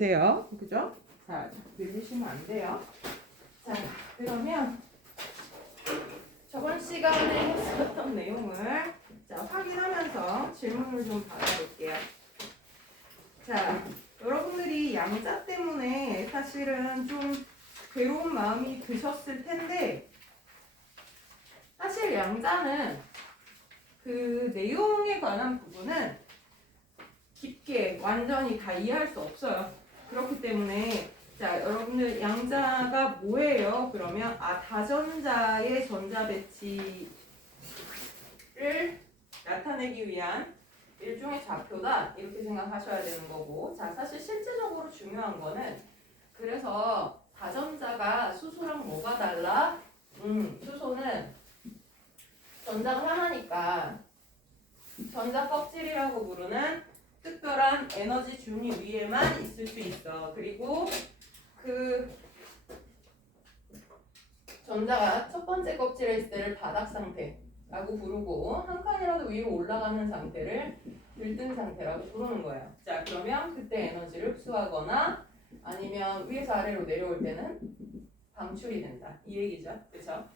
되세요. 그죠? 자, 밀리시면 안 돼요. 자, 그러면 저번 시간에 했었던 내용을 자, 확인하면서 질문을 좀 받아볼게요. 자, 여러분들이 양자 때문에 사실은 좀 괴로운 마음이 드셨을 텐데 사실 양자는 그 내용에 관한 부분은 깊게 완전히 다 이해할 수 없어요. 그렇기 때문에 자, 여러분들 양자가 뭐예요? 그러면 다전자의 전자 배치를 나타내기 위한 일종의 좌표다 이렇게 생각하셔야 되는 거고, 자, 사실 실제적으로 중요한 거는 그래서 다전자가 수소랑 뭐가 달라? 수소는 전자가 하나니까 전자 껍질이라고 부르는 특별한 에너지 중위 위에만 있을 수 있어. 그리고 그 전자가 첫 번째 껍질에 있을 때를 바닥 상태라고 부르고 한 칸이라도 위로 올라가는 상태를 들뜬 상태라고 부르는 거예요. 자, 그러면 그때 에너지를 흡수하거나 아니면 위에서 아래로 내려올 때는 방출이 된다. 이 얘기죠. 그렇죠?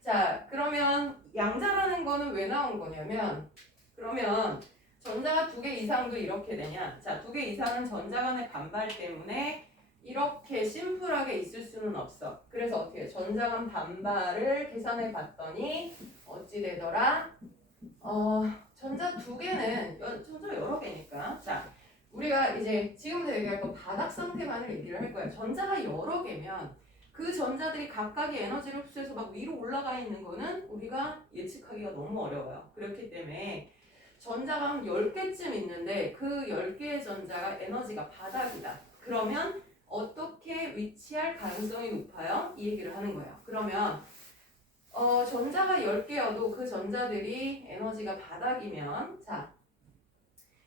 자, 그러면 양자라는 거는 왜 나온 거냐면 그러면 전자가 2개 이상도 이렇게 되냐? 자, 2개 이상은 전자 간의 반발 때문에 이렇게 심플하게 있을 수는 없어. 그래서 어떻게 전자 간 반발을 계산해 봤더니 어찌 되더라? 전자 2개는 전자 여러 개니까. 자, 우리가 이제 지금부터 얘기할 건 바닥 상태만을 얘기를 할 거야. 전자가 여러 개면 그 전자들이 각각의 에너지를 흡수해서 막 위로 올라가 있는 거는 우리가 예측하기가 너무 어려워요. 그렇기 때문에 전자가 한 10개쯤 있는데 그 10개의 전자가 에너지가 바닥이다. 그러면 어떻게 위치할 가능성이 높아요? 이 얘기를 하는 거예요. 그러면 전자가 10개여도 그 전자들이 에너지가 바닥이면 자,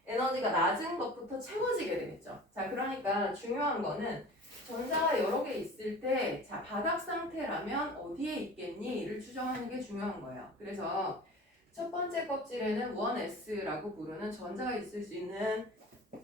에너지가 낮은 것부터 채워지게 되겠죠. 자, 그러니까 중요한 거는 전자가 여러 개 있을 때 자, 바닥 상태라면 어디에 있겠니?를 추정하는 게 중요한 거예요. 그래서 첫 번째 껍질에는 1s라고 부르는 전자가 있을 수 있는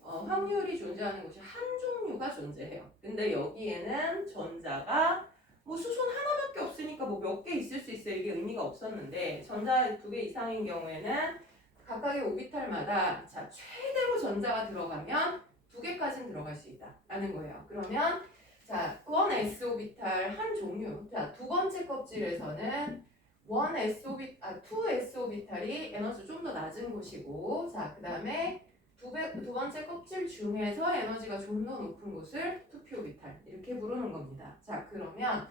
확률이 존재하는 곳이 한 종류가 존재해요. 근데 여기에는 전자가 뭐 수소 하나밖에 없으니까 뭐 몇 개 있을 수 있어요. 이게 의미가 없었는데 전자 2개 이상인 경우에는 각각의 오비탈마다 자, 최대로 전자가 들어가면 2개까지는 들어갈 수 있다라는 거예요. 그러면 자, 1s 오비탈 한 종류. 자, 두 번째 껍질에서는 2s 오비탈이 에너지 좀 더 낮은 곳이고, 자, 그 다음에 두 번째 껍질 중에서 에너지가 좀 더 높은 곳을 2p 오비탈 이렇게 부르는 겁니다. 자, 그러면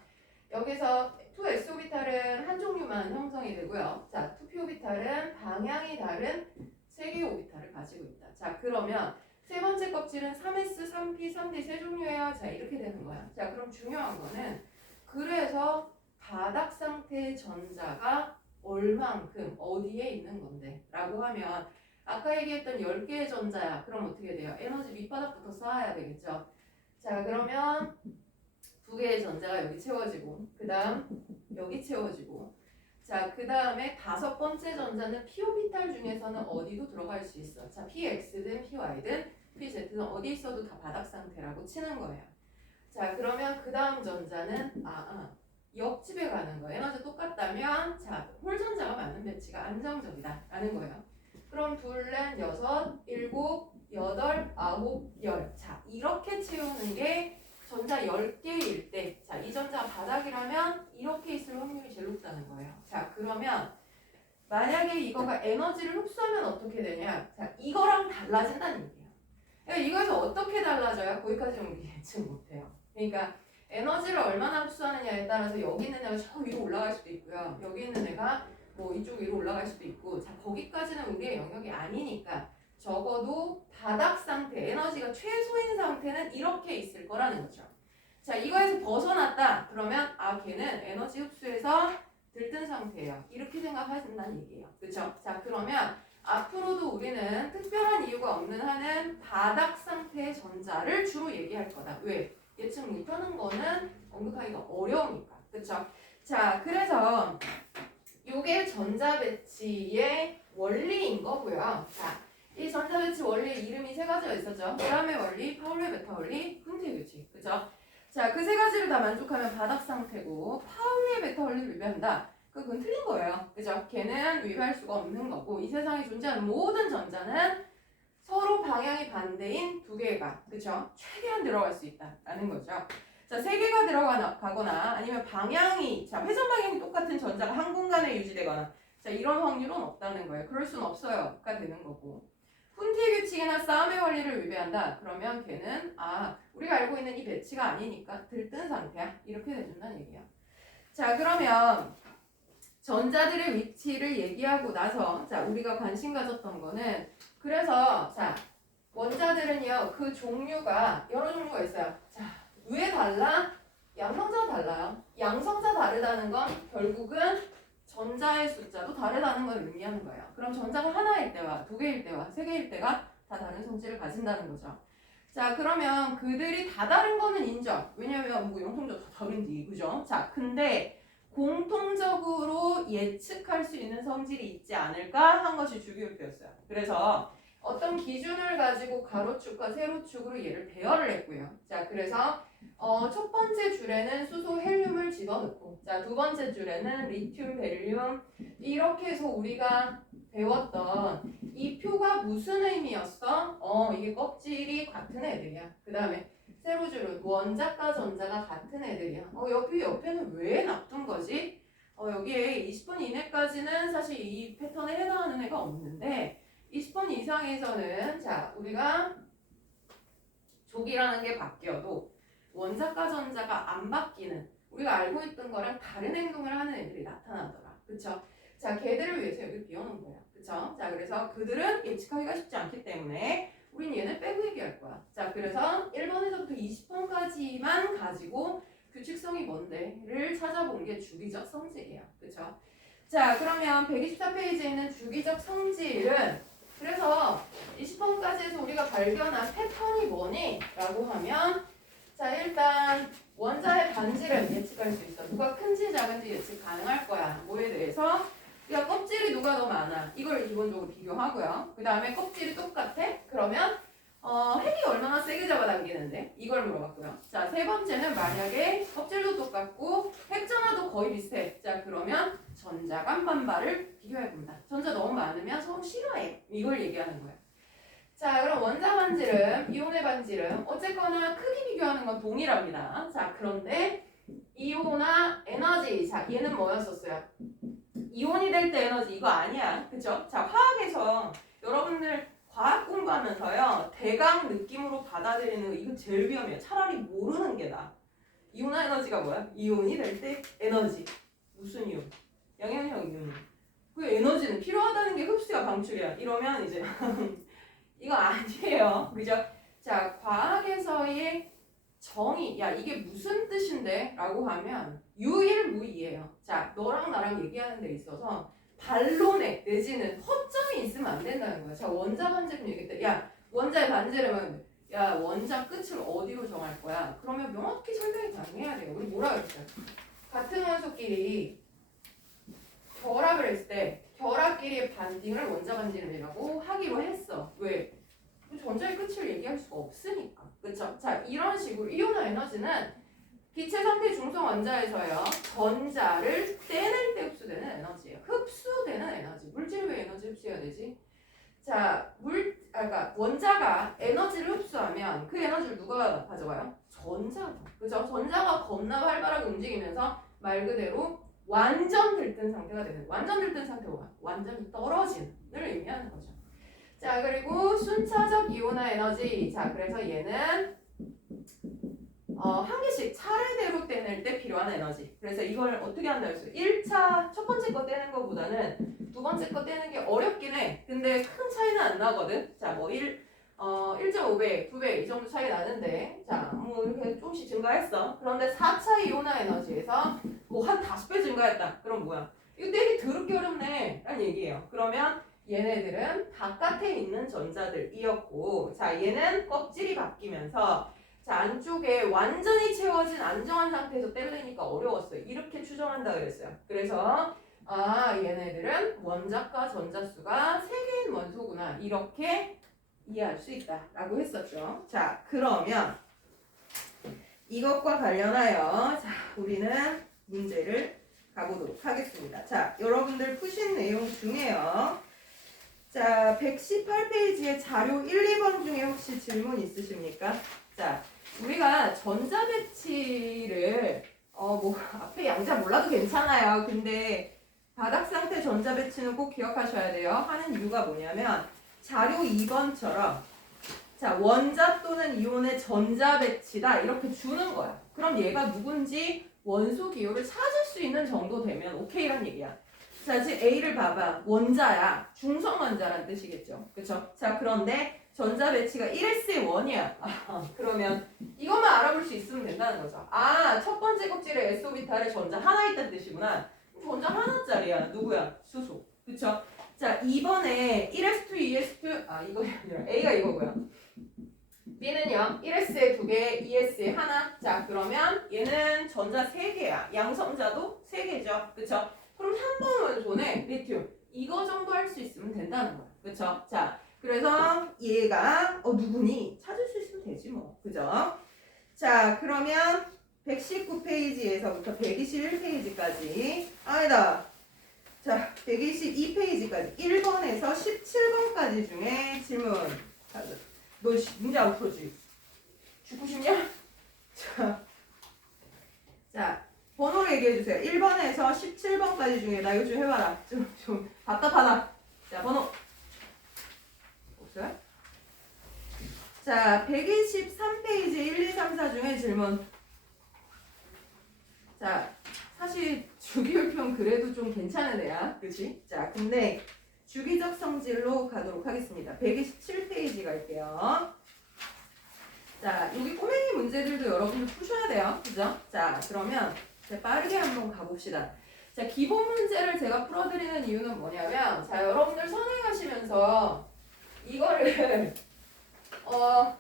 여기서 2s 오비탈은 한 종류만 형성이 되고요. 자, 2p 오비탈은 방향이 다른 3개의 오비탈을 가지고 있다. 자, 그러면 세 번째 껍질은 3s, 3p, 3d 세 종류예요. 자, 이렇게 되는 거야. 자, 그럼 중요한 거는 그래서 바닥 상태의 전자가 얼만큼 어디에 있는 건데 라고 하면 아까 얘기했던 10개의 전자야. 그럼 어떻게 돼요? 에너지 밑바닥부터 쌓아야 되겠죠. 자, 그러면 2개의 전자가 여기 채워지고 그 다음 여기 채워지고 자, 그 다음에 5번째 전자는 p-오비탈 중에서는 어디도 들어갈 수 있어. 자, px든 py든 pz는 어디 있어도 다 바닥 상태라고 치는 거예요. 자, 그러면 그 다음 전자는 옆집에 가는 거예요. 에너지 똑같다면 자, 홀 전자가 많은 배치가 안정적이다 라는 거예요. 그럼 둘, 넷, 여섯, 일곱, 여덟, 아홉, 열. 자, 이렇게 채우는 게 전자 10개일 때, 자, 이 전자가 바닥이라면 이렇게 있을 확률이 제일 높다는 거예요. 자, 그러면 만약에 이거가 에너지를 흡수하면 어떻게 되냐? 자, 이거랑 달라진다는 얘기예요. 그러니까 이거에서 어떻게 달라져요? 거기까지는 우리 예측 못해요. 그러니까 에너지를 얼마나 흡수하느냐에 따라서 여기 있는 애가 저 위로 올라갈 수도 있고요. 여기 있는 애가 뭐 이쪽 위로 올라갈 수도 있고, 자, 거기까지는 우리의 영역이 아니니까 적어도 바닥 상태, 에너지가 최소인 상태는 이렇게 있을 거라는 거죠. 자, 이거에서 벗어났다. 그러면 걔는 에너지 흡수해서 들뜬 상태예요. 이렇게 생각하신다는 얘기예요. 그렇죠? 자, 그러면 앞으로도 우리는 특별한 이유가 없는 한은 바닥 상태의 전자를 주로 얘기할 거다. 왜? 예측 못하는 거는 언급하기가 어려우니까. 그렇죠? 자, 그래서 요게 전자 배치의 원리인 거고요. 자, 이 전자배치 원리의 이름이 세 가지가 있었죠. 페라메 원리, 파울레 베타 원리, 훈트의 규칙. 그죠? 자, 그 세 가지를 다 만족하면 바닥 상태고 파울레 베타 원리를 위배한다. 그건 틀린 거예요. 그죠? 걔는 위배할 수가 없는 거고 이 세상에 존재하는 모든 전자는 서로 방향이 반대인 두 개가 그죠? 최대한 들어갈 수 있다라는 거죠. 자, 세 개가 들어가거나 아니면 방향이 자 회전 방향이 똑같은 전자가 한 공간에 유지되거나 자 이런 확률은 없다는 거예요. 그럴 수는 없어요가 되는 거고 훈트의 규칙이나 싸움의 원리를 위배한다. 그러면 걔는 우리가 알고 있는 이 배치가 아니니까 들뜬 상태야. 이렇게 돼준다는 얘기야. 자 그러면 전자들의 위치를 얘기하고 나서 자 우리가 관심 가졌던 거는 그래서 자 원자들은요 그 종류가 여러 종류가 있어요. 자 왜 달라? 양성자가 달라요. 양성자 다르다는 건 결국은 전자의 숫자도 다르다는 걸 의미하는 거예요. 그럼 전자가 하나일 때와 두 개일 때와 세 개일 때가 다 다른 성질을 가진다는 거죠. 자 그러면 그들이 다 다른 거는 인정. 왜냐면 뭐 영성자 다 다른지 그죠? 자 근데 공통적으로 예측할 수 있는 성질이 있지 않을까 한 것이 주기율표였어요. 그래서 어떤 기준을 가지고 가로축과 세로축으로 얘를 배열을 했고요. 자 그래서 첫 번째 줄에는 수소 헬륨을 집어넣고 자 두 번째 줄에는 리튬 베릴륨 이렇게 해서 우리가 배웠던 이 표가 무슨 의미였어? 이게 껍질이 같은 애들이야. 그 다음에 세로줄은 원자과 전자가 같은 애들이야. 여기 옆에는 왜 놔둔 거지? 여기에 20분 이내까지는 사실 이 패턴에 해당하는 애가 없는데 20분 이상에서는 자 우리가 족이라는 게 바뀌어도 원자과 전자가 안 바뀌는 우리가 알고 있던 거랑 다른 행동을 하는 애들이 나타나더라. 그쵸? 자 걔들을 위해서 여기 비워놓은 거야. 그쵸? 자 그래서 그들은 예측하기가 쉽지 않기 때문에 우린 얘는 빼고 얘기할 거야. 자 그래서 1번에서부터 20번까지만 가지고 규칙성이 뭔데를 찾아본 게 주기적 성질이에요. 그쵸? 자 그러면 124페이지에 있는 주기적 성질은 그래서 20번까지 해서 우리가 발견한 패턴이 뭐니? 라고 하면 자 일단 원자의 반지름 예측할 수 있어. 누가 큰지 작은지 예측 가능할 거야. 뭐에 대해서? 야 껍질이 누가 더 많아? 이걸 기본적으로 비교하고요. 그 다음에 껍질이 똑같아? 그러면 핵이 얼마나 세게 잡아당기는데? 이걸 물어봤고요. 자, 세 번째는 만약에 껍질도 똑같고 핵전화도 거의 비슷해. 자, 그러면 전자간 반발을 비교해본다. 전자 너무 많으면 서로 싫어해. 이걸 얘기하는 거예요. 자, 그럼 원자 반지름, 이온의 반지름 어쨌거나 크기 비교하는 건 동일합니다. 자, 그런데 이온화 에너지. 자, 얘는 뭐였었어요? 이온이 될 때 에너지 이거 아니야. 그쵸? 자, 화학에서 여러분들 과학 공부하면서요 대강 느낌으로 받아들이는 거 이거 제일 위험해요. 차라리 모르는 게 나아. 이온화 에너지가 뭐야? 이온이 될 때 에너지 무슨 이온? 양현형 이온. 그 에너지는 필요하다는 게 흡수야 방출이야. 이러면 이제 이거 아니에요. 그죠? 자 과학에서의 정의 야 이게 무슨 뜻인데? 라고 하면 유일무이예요. 자 너랑 나랑 얘기하는 데 있어서 반론에 내지는 허점이 있으면 안 된다는 거야. 자 원자 반지름 얘기했대. 야 원자의 반지름은 야 원자 끝을 어디로 정할 거야? 그러면 명확히 설명이 가능해야 돼요. 우리 뭐라 그랬어요? 같은 원소끼리 결합을 했을 때 결합끼리의 반딩을 원자 반지름이라고 하기로 했어. 왜? 전자의 끝을 얘기할 수가 없으니까. 그쵸? 자 이런 식으로 이온화 에너지는 기체 상태 중성 원자에서요 전자를 떼낼 때 흡수되는 에너지예요. 흡수되는 에너지. 물질이 왜 에너지 흡수해야 되지? 자 그러니까 원자가 에너지를 흡수하면 그 에너지를 누가 가져가요? 전자가. 그죠? 전자가 겁나 활발하게 움직이면서 말 그대로 완전 들뜬 상태가 되는. 완전 들뜬 상태가 완전히 떨어진을 의미하는 거죠. 자 그리고 순차적 이온화 에너지. 자 그래서 얘는 한 개씩 차례대로 떼낼 때 필요한 에너지. 그래서 이걸 어떻게 한다 했어요? 1차 첫 번째 거 떼는 것보다는 두 번째 거 떼는 게 어렵긴 해. 근데 큰 차이는 안 나거든. 자 뭐 1.5배, 2배 이 정도 차이 나는데 자 뭐 이렇게 조금씩 증가했어. 그런데 4차 이온화 에너지에서 뭐 한 5배 증가했다. 그럼 뭐야? 이거 떼기 더럽게 어렵네 라는 얘기예요. 그러면 얘네들은 바깥에 있는 전자들이었고 자 얘는 껍질이 바뀌면서 자 안쪽에 완전히 채워진 안정한 상태에서 떼려니까 어려웠어요. 이렇게 추정한다 그랬어요. 그래서 아, 얘네들은 원자과 전자수가 3개인 원소구나. 이렇게 이해할 수 있다라고 했었죠. 자, 그러면 이것과 관련하여 자, 우리는 문제를 가보도록 하겠습니다. 자, 여러분들 푸신 내용 중에요. 자, 118페이지의 자료 1, 2번 중에 혹시 질문 있으십니까? 자, 우리가 전자배치를 뭐 앞에 양자 몰라도 괜찮아요. 근데 바닥 상태 전자배치는 꼭 기억하셔야 돼요. 하는 이유가 뭐냐면 자료 2번처럼 자, 원자 또는 이온의 전자배치다 이렇게 주는 거야. 그럼 얘가 누군지 원소 기호를 찾을 수 있는 정도 되면 오케이란 얘기야. 자, 지금 A를 봐봐. 원자야. 중성 원자란 뜻이겠죠. 그쵸? 자, 그런데 전자 배치가 1s의 1이야. 그러면 이것만 알아볼 수 있으면 된다는 거죠. 아, 첫 번째 껍질에 S오비탈에 전자 하나 있다는 뜻이구나. 전자 하나짜리야. 누구야? 수소. 그쵸? 자, 2번에 1s2, 2s2 이거 아니라 A가 이거고요. B는요. 1s에 2개, 2s에 하나. 자, 그러면 얘는 전자 3개야. 양성자도 3개죠. 그쵸? 그럼 3번 원소네 리튬. 이거 정도 할 수 있으면 된다는 거야. 그쵸? 자, 그래서 얘가 누구니? 찾을 수 있으면 되지 뭐. 그죠? 자, 그러면 119페이지에서부터 121페이지까지 아니다. 자, 122페이지까지 1번에서 17번까지 중에 질문. 너 문제 안 풀어주지? 죽고 싶냐? 자, 번호를 얘기해주세요. 1번에서 17번까지 중에 나 이거 좀 해봐라. 좀 답답하다. 자, 번호. 없어요? 자, 123페이지 1, 2, 3, 4 중에 질문. 자, 사실 주기율표는 그래도 좀 괜찮은 애야. 그치? 자, 근데 주기적 성질로 가도록 하겠습니다. 127페이지 갈게요. 자, 여기 꼬맹이 문제들도 여러분들 푸셔야 돼요. 그죠? 자, 그러면 빠르게 한번 가봅시다. 자, 기본 문제를 제가 풀어드리는 이유는 뭐냐면, 자, 여러분들 선행하시면서 이거를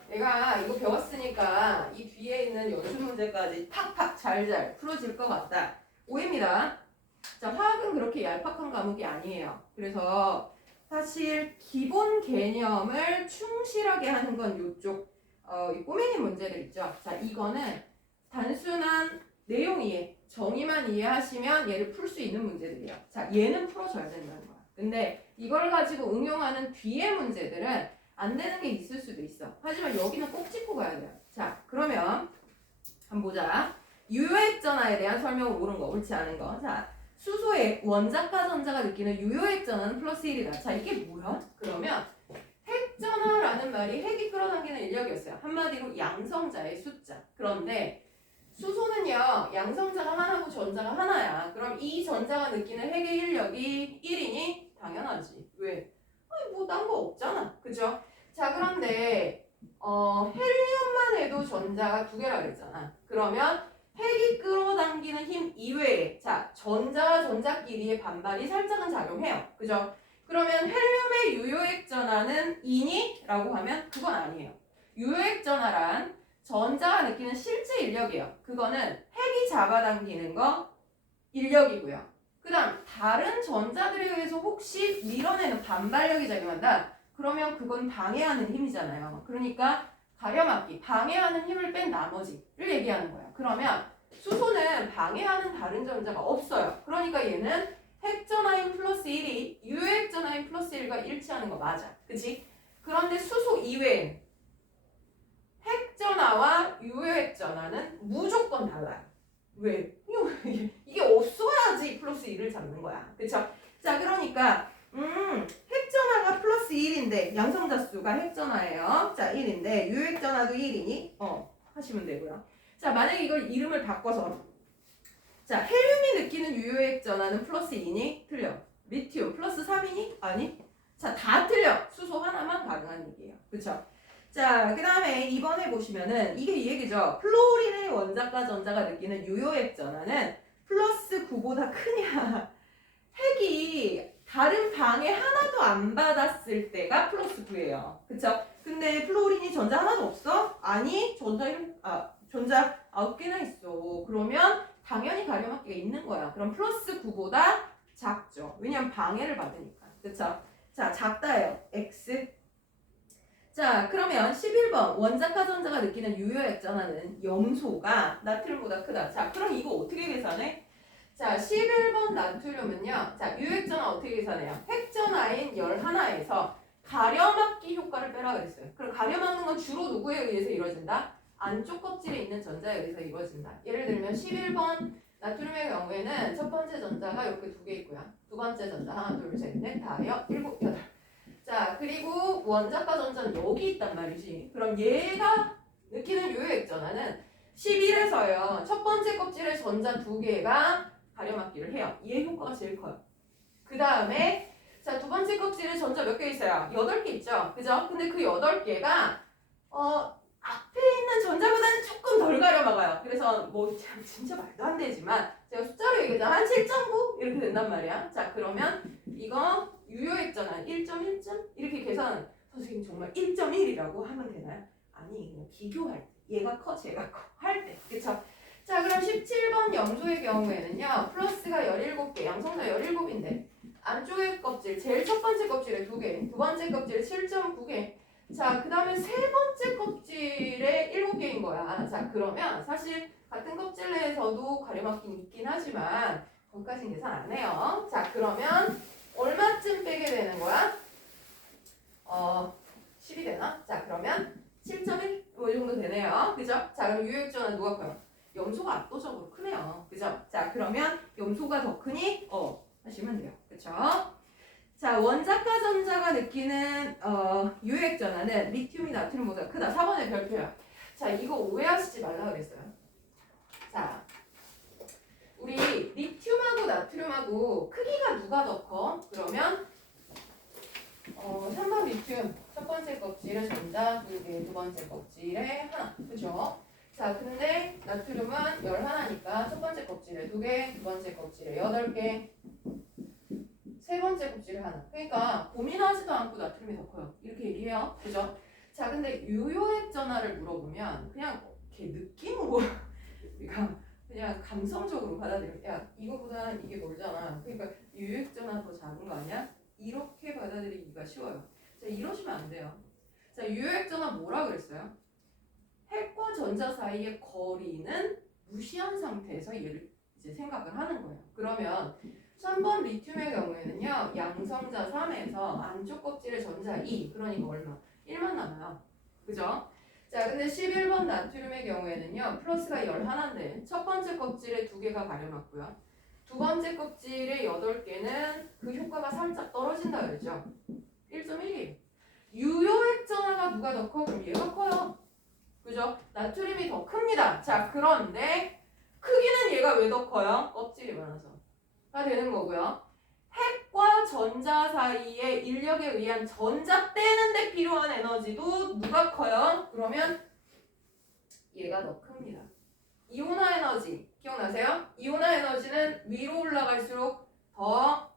내가 이거 배웠으니까 이 뒤에 있는 연습 문제까지 팍팍 잘 풀어질 것 같다. 오해입니다. 자, 화학은 그렇게 얄팍한 과목이 아니에요. 그래서 사실 기본 개념을 충실하게 하는 건 이쪽 이 꼬맹이 문제들 있죠. 자, 이거는 단순한 내용 이해, 정의만 이해하시면 얘를 풀 수 있는 문제들이에요. 자, 얘는 풀어줘야 된다는 거야. 근데 이걸 가지고 응용하는 뒤의 문제들은 안 되는 게 있을 수도 있어. 하지만 여기는 꼭 짚고 가야 돼요. 자, 그러면 한번 보자. 유효액전하에 대한 설명을 옳은 거, 옳지 않은 거. 자, 수소의 원자과 전자가 느끼는 유효액전하는 플러스 1이다. 자, 이게 뭐야? 그러면 핵전하라는 말이 핵이 끌어당기는 인력이었어요. 한마디로 양성자의 숫자. 그런데 수소는요, 양성자가 하나고 전자가 하나야. 그럼 이 전자가 느끼는 핵의 인력이 1이니? 당연하지. 왜? 아니, 뭐 딴 거 없잖아. 그죠? 자, 그런데 헬륨만 해도 전자가 2개라 그랬잖아. 그러면 핵이 끌어당기는 힘 이외에 자, 전자와 전자끼리의 반발이 살짝은 작용해요. 그죠? 그러면 헬륨의 유효액 전하는 2니? 라고 하면 그건 아니에요. 유효액 전하란 전자가 느끼는 실제 인력이에요. 그거는 핵이 잡아당기는 거 인력이고요. 그 다음 다른 전자들에 의해서 혹시 밀어내는 반발력이 작용한다. 그러면 그건 방해하는 힘이잖아요. 그러니까 가려막기, 방해하는 힘을 뺀 나머지를 얘기하는 거야. 그러면 수소는 방해하는 다른 전자가 없어요. 그러니까 얘는 핵전하인 플러스 1이 유효핵전하인 플러스 1과 일치하는 거 맞아. 그치? 그런데 수소 이외엔 핵전하와 유효핵전하는 무조건 달라요. 왜? 이게 없어야지 플러스 1을 잡는 거야. 그쵸? 자, 그러니까 핵전하가 플러스 1인데 양성자 수가 핵전하예요. 자, 1인데 유효핵전하도 1이니 하시면 되고요. 자, 만약에 이걸 이름을 바꿔서 자, 헬륨이 느끼는 유효핵전하는 플러스 2니? 틀려. 리튬 플러스 3이니? 아니. 자, 다 틀려. 수소 하나만 가능한 얘기예요. 그쵸? 자, 그 다음에 2번에 보시면은 이게 이 얘기죠. 플로린의 원자과 전자가 느끼는 유효핵전하는 플러스 9보다 크냐. 핵이 다른 방해 하나도 안 받았을 때가 플러스 9예요. 그쵸? 근데 플로린이 전자 하나도 없어? 아니, 전자 9개나 있어. 그러면 당연히 가려막기가 있는 거야. 그럼 플러스 9보다 작죠. 왜냐면 방해를 받으니까. 그쵸? 자, 작다예요. X. 자, 그러면 11번 원자과 전자가 느끼는 유효액전하는 염소가 나트륨보다 크다. 자, 그럼 이거 어떻게 계산해? 자, 11번 나트륨은요. 자, 유효액전화 어떻게 계산해요? 핵전화인 11에서 가려막기 효과를 빼라 그랬어요. 그럼 가려막는 건 주로 누구에 의해서 이루어진다? 안쪽 껍질에 있는 전자에 의해서 이루어진다. 예를 들면 11번 나트륨의 경우에는 첫 번째 전자가 이렇게 두 개 있고요. 두 번째 전자 하나, 둘, 셋, 넷, 다섯, 일곱, 여덟. 자, 그리고 원자과 전자는 여기 있단 말이지. 그럼 얘가 느끼는 유효액 전하는 11에서요. 첫 번째 껍질에 전자 두 개가 가려막기를 해요. 얘 효과가 제일 커요. 그 다음에 자, 두 번째 껍질에 전자 몇 개 있어요? 8개 있죠. 그죠? 근데 그 8개가 앞에 있는 전자보다는 조금 덜 가려막아요. 그래서 뭐 진짜 말도 안 되지만 제가 숫자로 얘기하자 한 7.9 이렇게 된단 말이야. 자, 그러면 이거 유효액전한 1.1점 이렇게 계산 선생님 정말 1.1이라고 하면 되나요? 아니 그냥 비교할 때 얘가 커 쟤가 커 할 때 그쵸? 자, 그럼 17번 염소의 경우에는요 플러스가 17개 양성자 17인데 안쪽의 껍질 제일 첫 번째 껍질에 2개 두 번째 껍질에 7.9개 자, 그 다음에 세 번째 껍질에 7개인 거야. 자, 그러면 사실 같은 껍질 내에서도 가려막긴 있긴 하지만 거기까지는 계산 안 해요. 자, 그러면 얼마쯤 빼게 되는 거야? 10이 되나? 자, 그러면 7.1? 뭐 이 정도 되네요. 그죠? 자, 그럼 유효액전은 누가 커요? 염소가 압도적으로 크네요. 그죠? 자, 그러면 염소가 더 크니? 하시면 돼요. 그쵸? 자, 원자과 전자가 느끼는 유효액 전하는 리튬이 나트륨보다 크다. 4번의 별표야. 자, 이거 오해하시지 말라 그랬어요. 자, 우리 리튬하고 나트륨하고 크기가 누가 더 커? 그러면 3번 리튬 첫 번째 껍질에 전자 2개, 두 번째 껍질에 하나. 그죠? 자, 근데 나트륨은 11이니까 첫 번째 껍질에 2개, 두 번째 껍질에 8개. 세 번째 껍질을 하나. 그러니까 고민하지도 않고 나트륨이 더 커요. 이렇게 얘기해요. 그죠? 자, 근데 유효액 전하를 물어보면 그냥 이렇게 느낌으로 그냥 감성적으로 받아들여. 야, 이거보다는 이게 멀잖아. 그러니까 유효액 전하 더 작은 거 아니야? 이렇게 받아들이기가 쉬워요. 자, 이러시면 안 돼요. 자, 유효액 전하 뭐라 그랬어요? 핵과 전자 사이의 거리는 무시한 상태에서 얘를 이제 생각을 하는 거예요. 그러면 3번 리튬의 경우에는요. 양성자 3에서 안쪽 껍질에 전자 2 그러니까 얼마? 1만 남아요. 그죠? 자, 근데 11번 나트륨의 경우에는요. 플러스가 11인데 첫 번째 껍질에 2개가 가려맞고요. 두 번째 껍질에 8개는 그 효과가 살짝 떨어진다 그랬죠? 1.1이에요. 유효액 전하가 누가 더 커? 그럼 얘가 커요. 그죠? 나트륨이 더 큽니다. 자, 그런데 크기는 얘가 왜 더 커요? 껍질이 많아서. 가 되는 거고요. 핵과 전자 사이의 인력에 의한 전자 떼는 데 필요한 에너지도 누가 커요? 그러면 얘가 더 큽니다. 이온화 에너지 기억나세요? 이온화 에너지는 위로 올라갈수록 더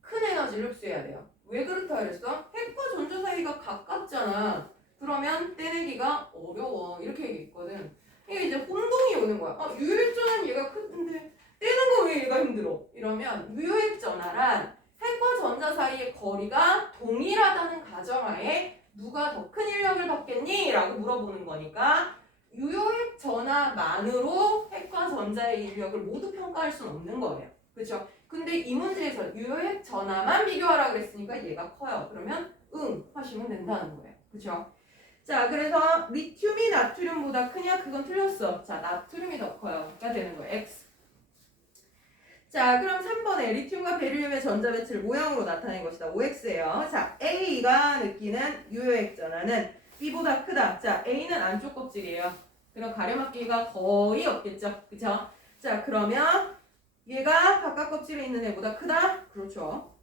큰 에너지를 흡수해야 돼요. 왜 그렇다 그랬어? 핵과 전자 사이가 가깝잖아. 그러면 떼내기가 어려워. 이렇게 얘기했거든. 이게 이제 혼동이 오는 거야. 유효액전은 얘가 큰데 떼는 거 왜 얘가 힘들어? 이러면 유효액 전하란 핵과 전자 사이의 거리가 동일하다는 가정하에 누가 더 큰 인력을 받겠니? 라고 물어보는 거니까 유효액 전하만으로 핵과 전자의 인력을 모두 평가할 수는 없는 거예요. 그렇죠? 근데 이 문제에서 유효액 전하만 비교하라 그랬으니까 얘가 커요. 그러면 응 하시면 된다는 거예요. 그렇죠? 자, 그래서 리튬이 나트륨보다 크냐? 그건 틀렸어. 자, 나트륨이 더 커요. 가 되는 거예요. X. 자, 그럼 3번에 리튬과 베릴륨의 전자 배치를 모양으로 나타낸 것이다. OX예요. 자, A가 느끼는 유효액 전하는 B보다 크다. 자, A는 안쪽 껍질이에요. 그럼 가려막기가 거의 없겠죠. 그쵸? 자, 그러면 얘가 바깥 껍질에 있는 애보다 크다? 그렇죠.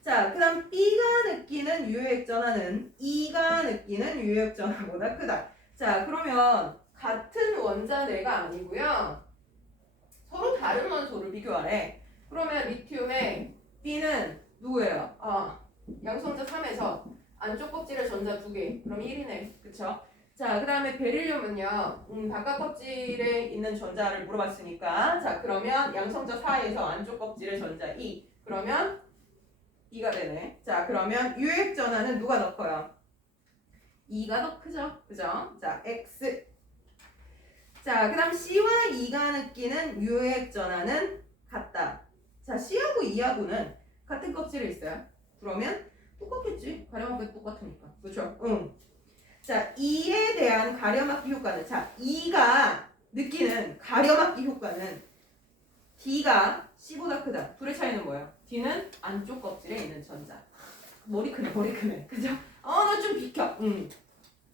자, 그 다음 B가 느끼는 유효액 전하는 E가 느끼는 유효액 전하보다 크다. 자, 그러면 같은 원자내가 아니고요. 서로 다른 원소를 비교하래. 그러면 리튬의 B는 누구예요? 양성자 3에서 안쪽 껍질에 전자 2개. 그럼 1이네. 그쵸? 자, 그 다음에 베릴륨은요. 바깥 껍질에 있는 전자를 물어봤으니까 자, 그러면 양성자 4에서 안쪽 껍질에 전자 2. 그러면 2가 되네. 자, 그러면 유액 전하는 누가 더 커요? 2가 더 크죠? 그죠? 자, X. 자, 그 다음 C와 2가 느끼는 유액 전하는 같다. 자, C하고 2하고는 같은 껍질에 있어요. 그러면 똑같겠지. 가려막기 똑같으니까. 그렇죠? 응. 자, 2에 대한 가려막기 효과는, 자, 2가 느끼는 가려막기 효과는 D가 C보다 크다. 둘의 차이는 뭐예요? D는 안쪽 껍질에 있는 전자. 머리 크네, 머리 크네. 그죠? 너 좀 비켜.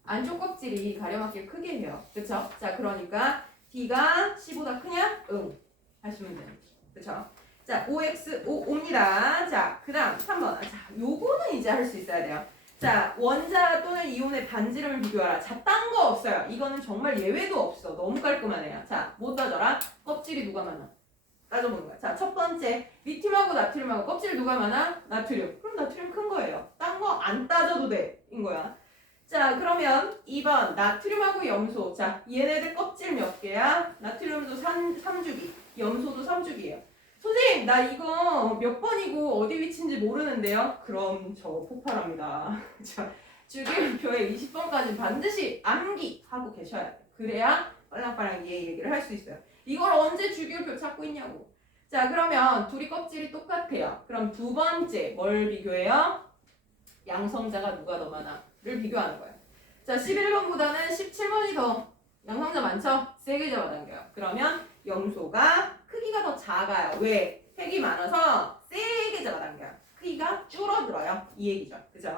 안쪽 껍질이 가려막기를 크게 해요. 그쵸? 자, 그러니까 D가 C보다 크냐? 응. 하시면 돼요. 그쵸? 자, OX, 옵니다. 자, 그 다음 3번. 자, 요거는 이제 할 수 있어야 돼요. 자, 원자 또는 이온의 반지름을 비교하라. 자, 딴 거 없어요. 이거는 정말 예외도 없어. 너무 깔끔하네요. 자, 뭐 따져라? 껍질이 누가 많아? 따져보는 거야. 자, 첫 번째. 리튬하고 나트륨하고 껍질 누가 많아? 나트륨. 그럼 나트륨 큰 거예요. 딴 거 안 따져도 돼. 인 거야. 자, 그러면 2번. 나트륨하고 염소. 자, 얘네들 껍질 몇 개야? 나트륨도 3주기. 염소도 3주기예요. 선생님, 나 이거 몇 번이고 어디 위치인지 모르는데요? 그럼 저 폭발합니다. 자, 주기율표에 20번까지 반드시 암기하고 계셔야 돼요. 그래야 빨랑빨랑 얘 얘기를 할 수 있어요. 이걸 언제 주기율표 찾고 있냐고. 자, 그러면 둘이 껍질이 똑같아요. 그럼 두 번째 뭘 비교해요? 양성자가 누가 더 많아?를 비교하는 거예요. 자, 11번보다는 17번이 더 양성자 많죠? 세게 잡아당겨요. 그러면 염소가 크기가 더 작아요. 왜? 핵이 많아서 세게 잡아당겨요. 크기가 줄어들어요. 이 얘기죠. 그죠?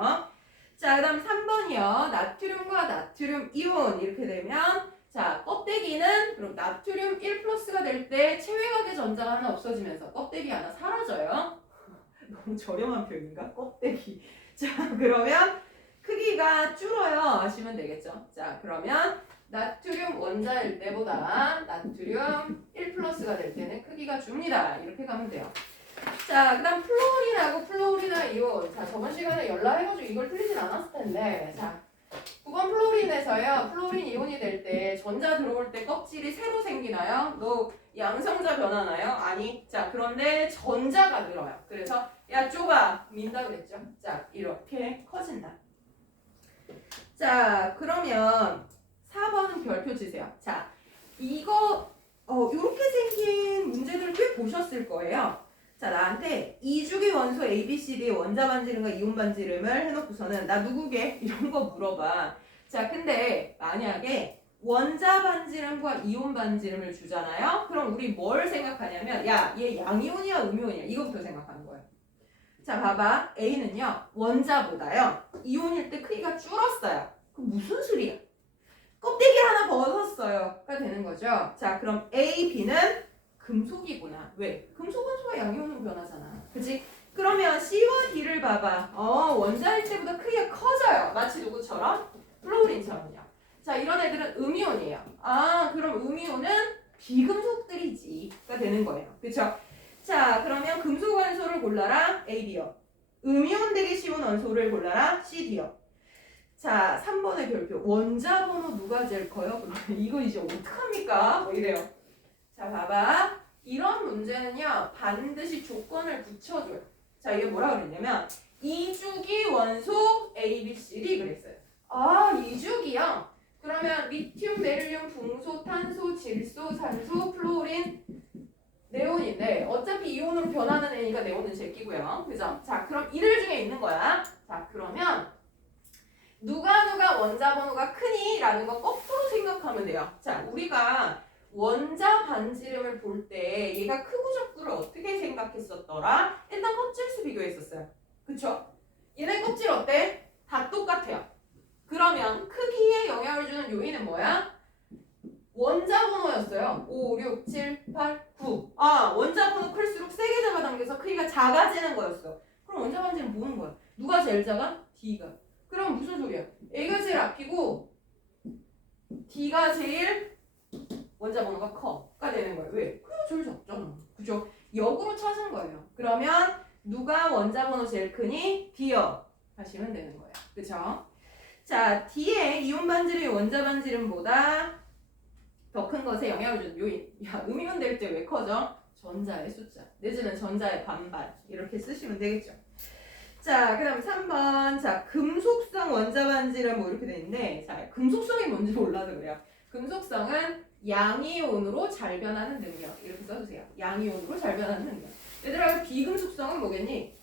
자, 그 다음 3번이요. 나트륨과 나트륨 이온 이렇게 되면 자, 껍데기는 그럼 나트륨 1 플러스가 될 때 체외각의 전자가 하나 없어지면서 껍데기 하나 사라져요. 너무 저렴한 표현인가? 껍데기. 자, 그러면 크기가 줄어요. 하시면 되겠죠. 자, 그러면 나트륨 원자일 때보다 나트륨 1 플러스가 될 때는 크기가 줍니다. 이렇게 가면 돼요. 자, 그 다음 플로린하고 플로린화 이온. 자, 저번 시간에 연락해가지고 이걸 틀리진 않았을 텐데. 자, 9번 플로린에서요. 플로린 이온이 될 때 전자 들어올 때 껍질이 새로 생기나요? 너 양성자 변하나요? 아니. 자, 그런데 전자가 늘어요. 그래서 야, 좁아. 민다 그랬죠. 자, 이렇게 커진다. 자, 그러면 4번은 별표 치세요. 자, 이거 이렇게 생긴 문제들을 꽤 보셨을 거예요. 자, 나한테 2주기 원소 ABCD 원자 반지름과 이온 반지름을 해놓고서는 나 누구게? 이런 거 물어봐. 자, 근데 만약에 원자 반지름과 이온 반지름을 주잖아요? 그럼 우리 뭘 생각하냐면 야, 얘 양이온이야 음이온이야 이거부터 생각하는 거예요. 자, 봐봐. A는요. 원자보다요. 이온일 때 크기가 줄었어요. 그럼 무슨 소리야? 껍데기 하나 벗었어요.가 되는 거죠. 자, 그럼 A, B는 금속이구나. 왜? 금속 원소가 양이온으로 변하잖아. 그치? 그러면 C와 D를 봐봐. 원자일 때보다 크기가 커져요. 마치 누구처럼? 플로린처럼요. 자, 이런 애들은 음이온이에요. 아, 그럼 음이온은 비금속들이지.가 되는 거예요. 그쵸? 자, 그러면 금속 원소를 골라라. A, B요. 음이온 되기 쉬운 원소를 골라라. C, D요. 자, 3번의 별표. 원자 번호 누가 제일 커요? 이거 이제 어떡합니까? 뭐 이래요. 자, 봐봐. 이런 문제는요. 반드시 조건을 붙여줘요. 자, 이게 뭐라 그랬냐면 2주기 원소 A, B, C, D 그랬어요. 아, 2주기요? 그러면 리튬, 베릴륨, 붕소, 탄소, 질소, 산소, 플로린, 네온인데 어차피 이온으로 변하는 애니까 네온은 제끼고요. 그죠? 자, 그럼 이들 중에 있는 거야. 자, 그러면 누가 원자 번호가 크니? 라는 거 거꾸로 생각하면 돼요. 자, 우리가 원자 반지름을 볼 때 얘가 크고 작고를 어떻게 생각했었더라? 일단 껍질수 비교했었어요. 그쵸? 얘네 껍질 어때? 다 똑같아요. 그러면 크기에 영향을 주는 요인은 뭐야? 원자 번호였어요. 5, 6, 7, 8, 9. 아, 원자 번호 클수록 세게 잡아당겨서 크기가 작아지는 거였어. 그럼 원자 반지름 보는 거야. 누가 제일 작아? D가. 그럼 무슨 소리야? A가 제일 앞이고 D가 제일 원자 번호가 커가 되는 거예요. 왜? 크기가 제일 작잖아. 그죠? 역으로 찾은 거예요. 그러면 누가 원자 번호 제일 크니? D요. 하시면 되는 거예요. 그쵸? 자, D의 이온 반지름이 원자 반지름보다 더 큰 것에 영향을 주는 요인. 야, 음이온 될 때 왜 커져? 전자의 숫자 내지는 전자의 반반 이렇게 쓰시면 되겠죠. 자, 그 다음 3번. 자, 금속성 원자반지는 뭐 이렇게 돼 있는데, 자, 금속성이 뭔지 몰라도 그래요. 금속성은 양이온으로 잘 변하는 능력. 이렇게 써주세요. 양이온으로 잘 변하는 능력. 얘들아, 비금속성은 뭐겠니?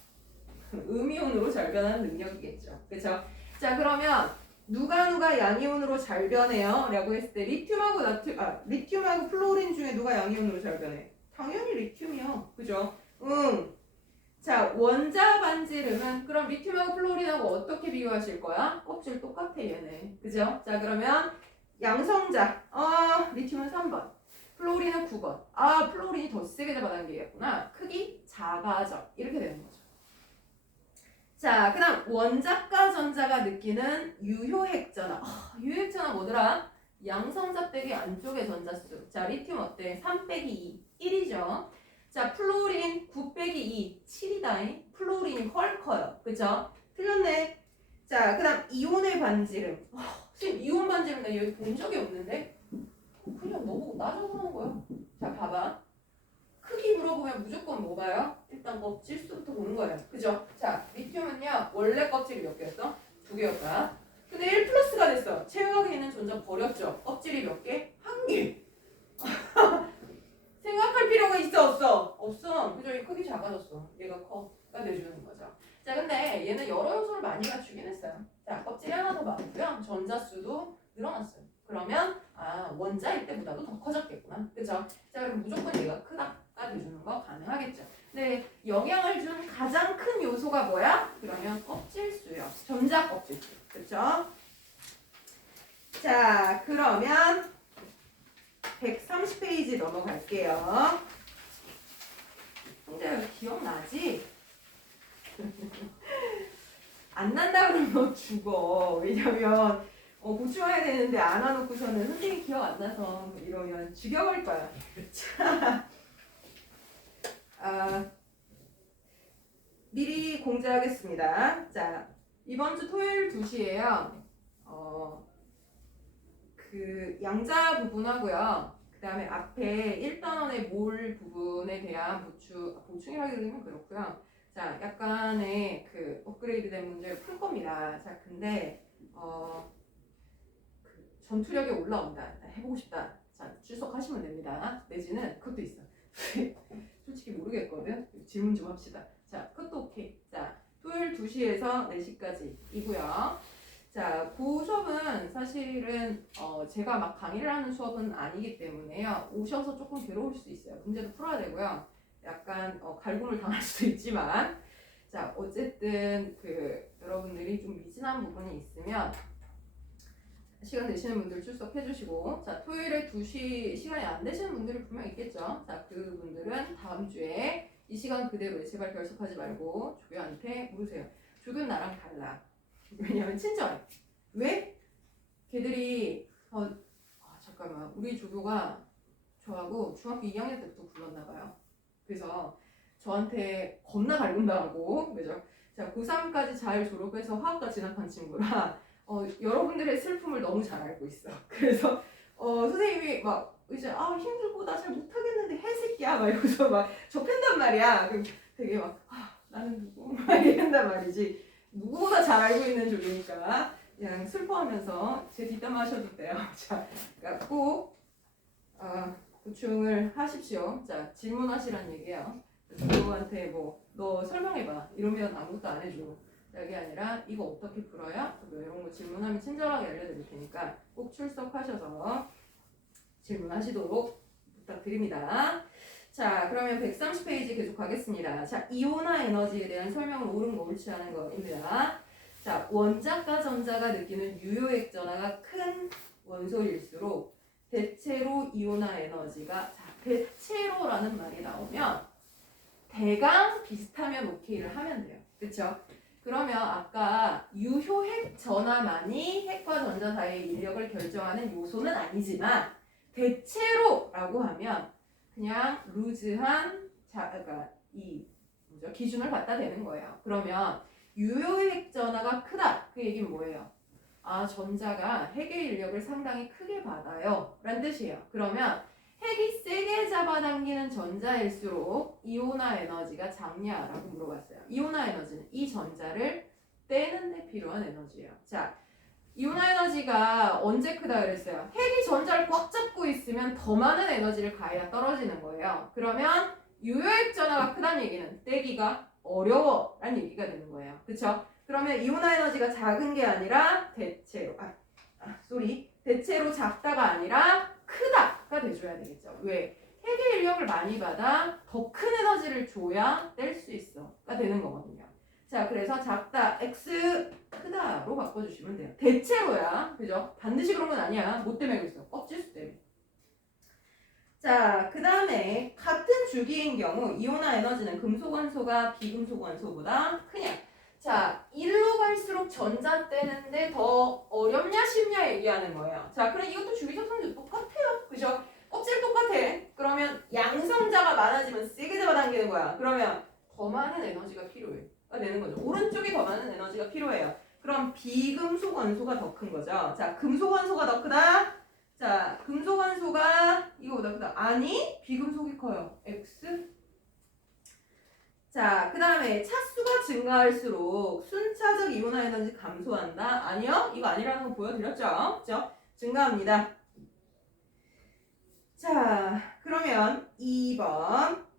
음이온으로 잘 변하는 능력이겠죠. 그쵸? 자, 그러면 누가 양이온으로 잘 변해요? 라고 했을 때 리튬하고 플로린 중에 누가 양이온으로 잘 변해? 당연히 리튬이요. 그죠? 자, 원자 반지름은 그럼 리튬하고 플로린하고 어떻게 비교하실 거야? 껍질 똑같아 얘네. 그죠? 자, 그러면 양성자. 리튬은 3번. 플로린은 9번. 플로린이 더 세게 잡아당긴 게였구나. 크기 작아져. 이렇게 되는 거죠. 자, 그 다음 원자과 전자가 느끼는 유효핵전화. 유효핵전화 뭐더라? 양성자 빼기 안쪽의 전자수. 자, 리튬 어때? 3 빼기 2. 1이죠. 자, 플로린 9 빼기 2. 7이다. 플로린이 헐 커요. 그쵸? 틀렸네. 자, 그 다음 이온의 반지름. 지금 이온 반지름 나 여기 본 적이 없는데? 그냥 너보고 나중에 하는 거야. 자, 봐봐. 크기 물어보면 무조건 뭐 봐요? 일단 껍질수부터 보는 거예요. 그죠? 자, 리튬은요, 원래 껍질이 몇 개였어? 2개였다. 근데 1 플러스가 됐어. 최후하게 있는 전자 버렸죠? 껍질이 몇 개? 1개. 생각할 필요가 있어, 없어? 없어. 그죠? 이 크기 작아졌어. 얘가 커가 내주는 거죠. 자, 근데 얘는 여러 요소를 많이 갖추긴 했어요. 자, 껍질이 하나 더 많고요. 전자수도 늘어났어요. 그러면 원자일 때보다도 더 커졌겠구나. 그죠? 자, 그럼 무조건 얘가 크다가 내주는 거 가능하겠죠. 근데 영향을 준 가장 큰 요소가 뭐야? 그러면 껍질수요. 전자 껍질수. 그죠? 자, 그러면 130페이지 넘어갈게요. 근데 여기 기억나지? 안 난다 그러면 너 죽어. 왜냐면 고쳐야 되는데 안 와놓고서는 선생님이 기억 안 나서 이러면 죽여버릴 거야. 자, 미리 공지하겠습니다. 자, 이번 주 토요일 2시에요. 그 양자 부분하고요. 그 다음에 앞에 1단원의 몰 부분에 대한 보충이라고 하면 그렇고요. 자, 약간의 그 업그레이드된 문제를 풀 겁니다. 자, 근데 그 전투력이 올라온다. 해보고 싶다. 자, 출석하시면 됩니다. 내지는 그것도 있어. 솔직히 모르겠거든. 질문 좀 합시다. 자, 그것도 오케이. 자, 토요일 2시에서 4시까지이고요. 자, 그 수업은 사실은 제가 막 강의를 하는 수업은 아니기 때문에요. 오셔서 조금 괴로울 수 있어요. 문제도 풀어야 되고요. 약간 갈굼을 당할 수도 있지만, 자, 어쨌든 그 여러분들이 좀 미진한 부분이 있으면 시간 되시는 분들 출석해 주시고, 자, 토요일에 2시 시간이 안 되시는 분들이 분명 있겠죠. 자, 그분들은 다음 주에 이 시간 그대로 제발 결석하지 말고 조교한테 물으세요. 조교는 나랑 달라. 왜냐면 친절해. 왜? 걔들이 잠깐만, 우리 조교가 저하고 중학교 2학년 때부터 불렀나 봐요. 그래서 저한테 겁나 갈굼당하고, 그죠? 자, 고3까지 잘 졸업해서 화학과 진학한 친구라 여러분들의 슬픔을 너무 잘 알고 있어. 그래서 선생님이 막 이제 힘들고 나 잘 못하겠는데 해 새끼야 막 이러면서 막 접힌단 말이야. 그럼 되게 막 나는 누구? 막 이런단 말이지. 누구보다 잘 알고 있는 조교니까 그냥 슬퍼하면서 제 뒷담 하셔도 돼요. 자, 그러니까 꼭 보충을 하십시오. 자, 질문하시란 얘기예요. 조교한테 뭐 너 설명해봐 이러면 아무것도 안 해줘. 그게 아니라 이거 어떻게 풀어요? 뭐 이런 거 질문하면 친절하게 알려드릴 테니까 꼭 출석하셔서 질문하시도록 부탁드립니다. 자, 그러면 130페이지 계속 가겠습니다. 자, 이온화 에너지에 대한 설명을 옳은 거 옳지 않은 거입니다. 자, 원자과 전자가 느끼는 유효액 전하가 큰 원소일수록 대체로 이온화 에너지가 대체로라는 말이 나오면 대강 비슷하면 오케이를 하면 돼요. 그렇죠? 그러면 아까 유효핵 전하만이 핵과 전자 사이의 인력을 결정하는 요소는 아니지만 대체로라고 하면 그냥 루즈한 그러니까 기준을 갖다 대는 거예요. 그러면 유효핵 전하가 크다. 그 얘기는 뭐예요? 전자가 핵의 인력을 상당히 크게 받아요. 라는 뜻이에요. 그러면 핵이 세 세게 잡아당기는 전자일수록 이온화 에너지가 작냐라고 물어봤어요. 이온화 에너지는 이 전자를 떼는 데 필요한 에너지예요. 자, 이온화 에너지가 언제 크다 그랬어요? 핵이 전자를 꽉 잡고 있으면 더 많은 에너지를 가해야 떨어지는 거예요. 그러면 유효액 전하가 크다는 얘기는 떼기가 어려워라는 얘기가 되는 거예요. 그쵸? 그러면 이온화 에너지가 작은 게 아니라 대체로 작다가 아니라 크다가 돼줘야 되겠죠. 왜? 핵의 인력을 많이 받아 더 큰 에너지를 줘야 뗄 수 있어가 되는 거거든요. 자, 그래서 작다, x, 크다로 바꿔주시면 돼요. 대체로야, 그죠? 반드시 그런 건 아니야. 뭐 때문에 그랬어? 껍질수 때문에. 자, 그 다음에 같은 주기인 경우 이온화 에너지는 금속 원소가 비금속 원소보다 크냐? 자, 일로 갈수록 전자 떼는데 더 어렵냐 쉽냐 얘기하는 거예요. 자, 그럼 이것도 주기적 성질 똑같아요. 그죠? 껍질 똑같아. 그러면 양성자가 많아지면 세게 잡아당기는 거야. 그러면 더 많은 에너지가 필요해. 되는 거죠. 오른쪽이 더 많은 에너지가 필요해요. 그럼 비금속 원소가 더 큰 거죠. 자, 금속 원소가 더 크다. 자, 금속 원소가 이거보다 크다. 아니, 비금속이 커요. X. 자, 그 다음에 차수가 증가할수록 순차적 이온화 에너지 감소한다. 아니요, 이거 아니라는 거 보여드렸죠. 그죠? 증가합니다. 자, 그러면 2번.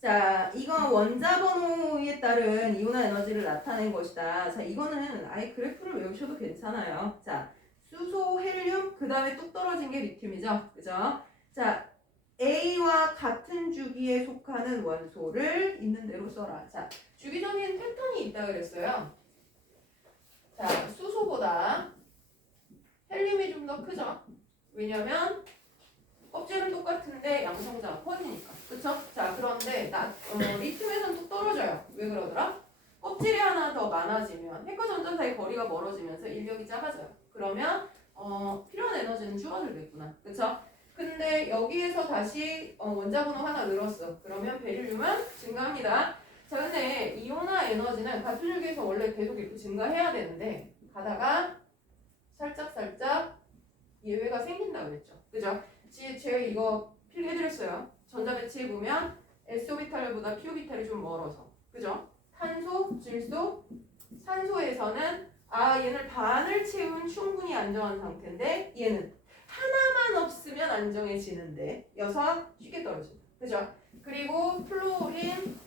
자, 이건 원자 번호에 따른 이온화 에너지를 나타낸 것이다. 자, 이거는 아예 그래프를 외우셔도 괜찮아요. 자, 수소, 헬륨, 그 다음에 뚝 떨어진 게 리튬이죠. 그죠? 자, A와 같은 주기에 속하는 원소를 있는 대로 써라. 자, 주기적인 패턴이 있다 그랬어요. 자, 수소보다 헬륨이 좀 더 크죠? 왜냐면 껍질은 똑같은데 양성자가 커지니까. 그쵸? 자, 그런데 리튬에서는 또 떨어져요. 왜 그러더라? 껍질이 하나 더 많아지면 핵과 전자 사이 거리가 멀어지면서 인력이 작아져요. 그러면 필요한 에너지는 줄어들겠구나. 그쵸? 근데 여기에서 다시 원자 번호 하나 늘었어. 그러면 베릴륨은 증가합니다. 자, 근데 이온화 에너지는 같은 주기에서 원래 계속 이렇게 증가해야 되는데 가다가 살짝 예외가 생긴다고 했죠. 그죠? 제가 이거 필기해드렸어요. 전자 배치해보면 S오비탈보다 P오비탈이 좀 멀어서. 그죠? 탄소, 질소, 산소에서는 얘는 반을 채운 충분히 안정한 상태인데 얘는 하나만 없으면 안정해지는데 여서 쉽게 떨어진다. 그죠? 그리고 플로린,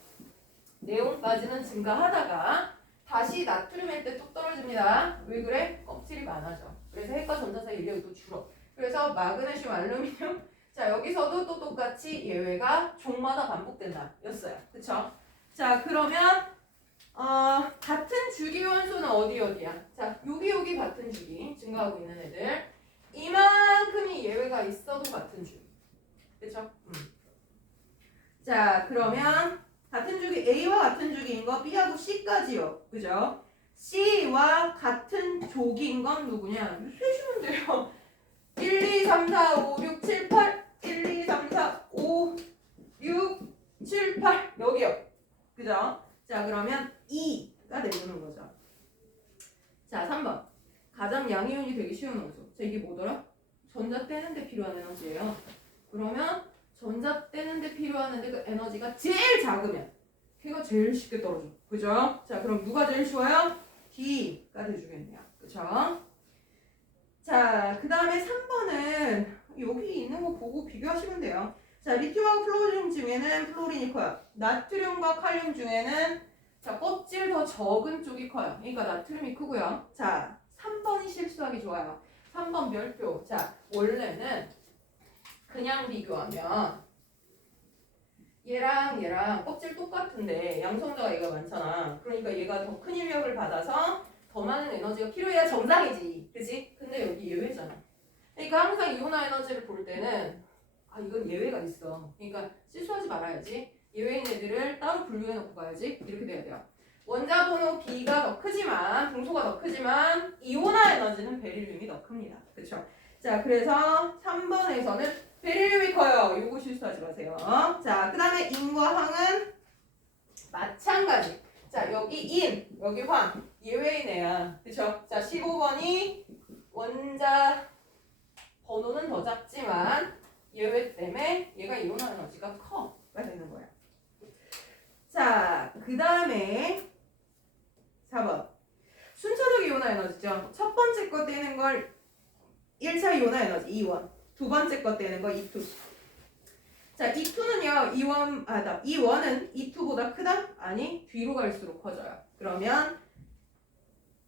네온까지는 증가하다가 다시 나트륨일 때 뚝 떨어집니다. 왜 그래? 껍질이 많아져. 그래서 핵과 전자 사이 인력이 또 줄어. 그래서 마그네슘, 알루미늄 자, 여기서도 또 똑같이 예외가 종마다 반복된다 였어요. 그쵸? 자, 그러면 같은 주기 원소는 어디야? 자, 여기 같은 주기 증가하고 있는 애들 이만큼이 예외가 있어도 같은 주기. 그쵸? 자, 그러면 같은 주기 A와 같은 주기인 거 B하고 C까지요. 그죠? C와 같은 조기인 건 누구냐? 세시면 돼요. 1, 2, 3, 4, 5, 6, 7, 8 1, 2, 3, 4, 5, 6, 7, 8 여기요. 그죠? 자, 그러면 2가 되는 거죠. 자, 3번 가장 양이온이 되기 쉬운 원소. 자, 이게 뭐더라? 전자 떼는데 필요한 에너지예요. 그러면 전자 떼는데 필요한 그 에너지가 제일 작으면 걔가 제일 쉽게 떨어져. 그죠? 자, 그럼 누가 제일 쉬워요? D가 돼주겠네요. 그쵸? 자, 그 다음에 3번은 여기 있는 거 보고 비교하시면 돼요. 자, 리튬하고 플로린 중에는 플로린이 커요. 나트륨과 칼륨 중에는 자, 껍질 더 적은 쪽이 커요. 그러니까 나트륨이 크고요. 자, 3번이 실수하기 좋아요. 3번 별표. 자, 원래는 그냥 비교하면 얘랑 껍질 똑같은데 양성자가 얘가 많잖아. 그러니까 얘가 더 큰 인력을 받아서 더 많은 에너지가 필요해야 정상이지. 그치? 근데 여기 예외잖아. 그러니까 항상 이온화 에너지를 볼 때는 이건 예외가 있어. 그러니까 실수하지 말아야지. 예외인 애들을 따로 분류해놓고 가야지. 이렇게 돼야 돼요. 원자 번호 B가 더 크지만 동소가 더 크지만 이온화 에너지는 베릴륨이 더 큽니다. 그렇죠? 자, 그래서 3번에서는 베릴륨이 커요. 요거 실수하지 마세요. 자, 그 다음에 인과 황은 마찬가지. 자, 여기 인, 여기 황. 예외인 애야. 그쵸? 자, 15번이 원자 번호는 더 작지만 예외 번째 거 떼는 거 E2. 자, E2는요, E1은 E2보다 크다? 아니, 뒤로 갈수록 커져요. 그러면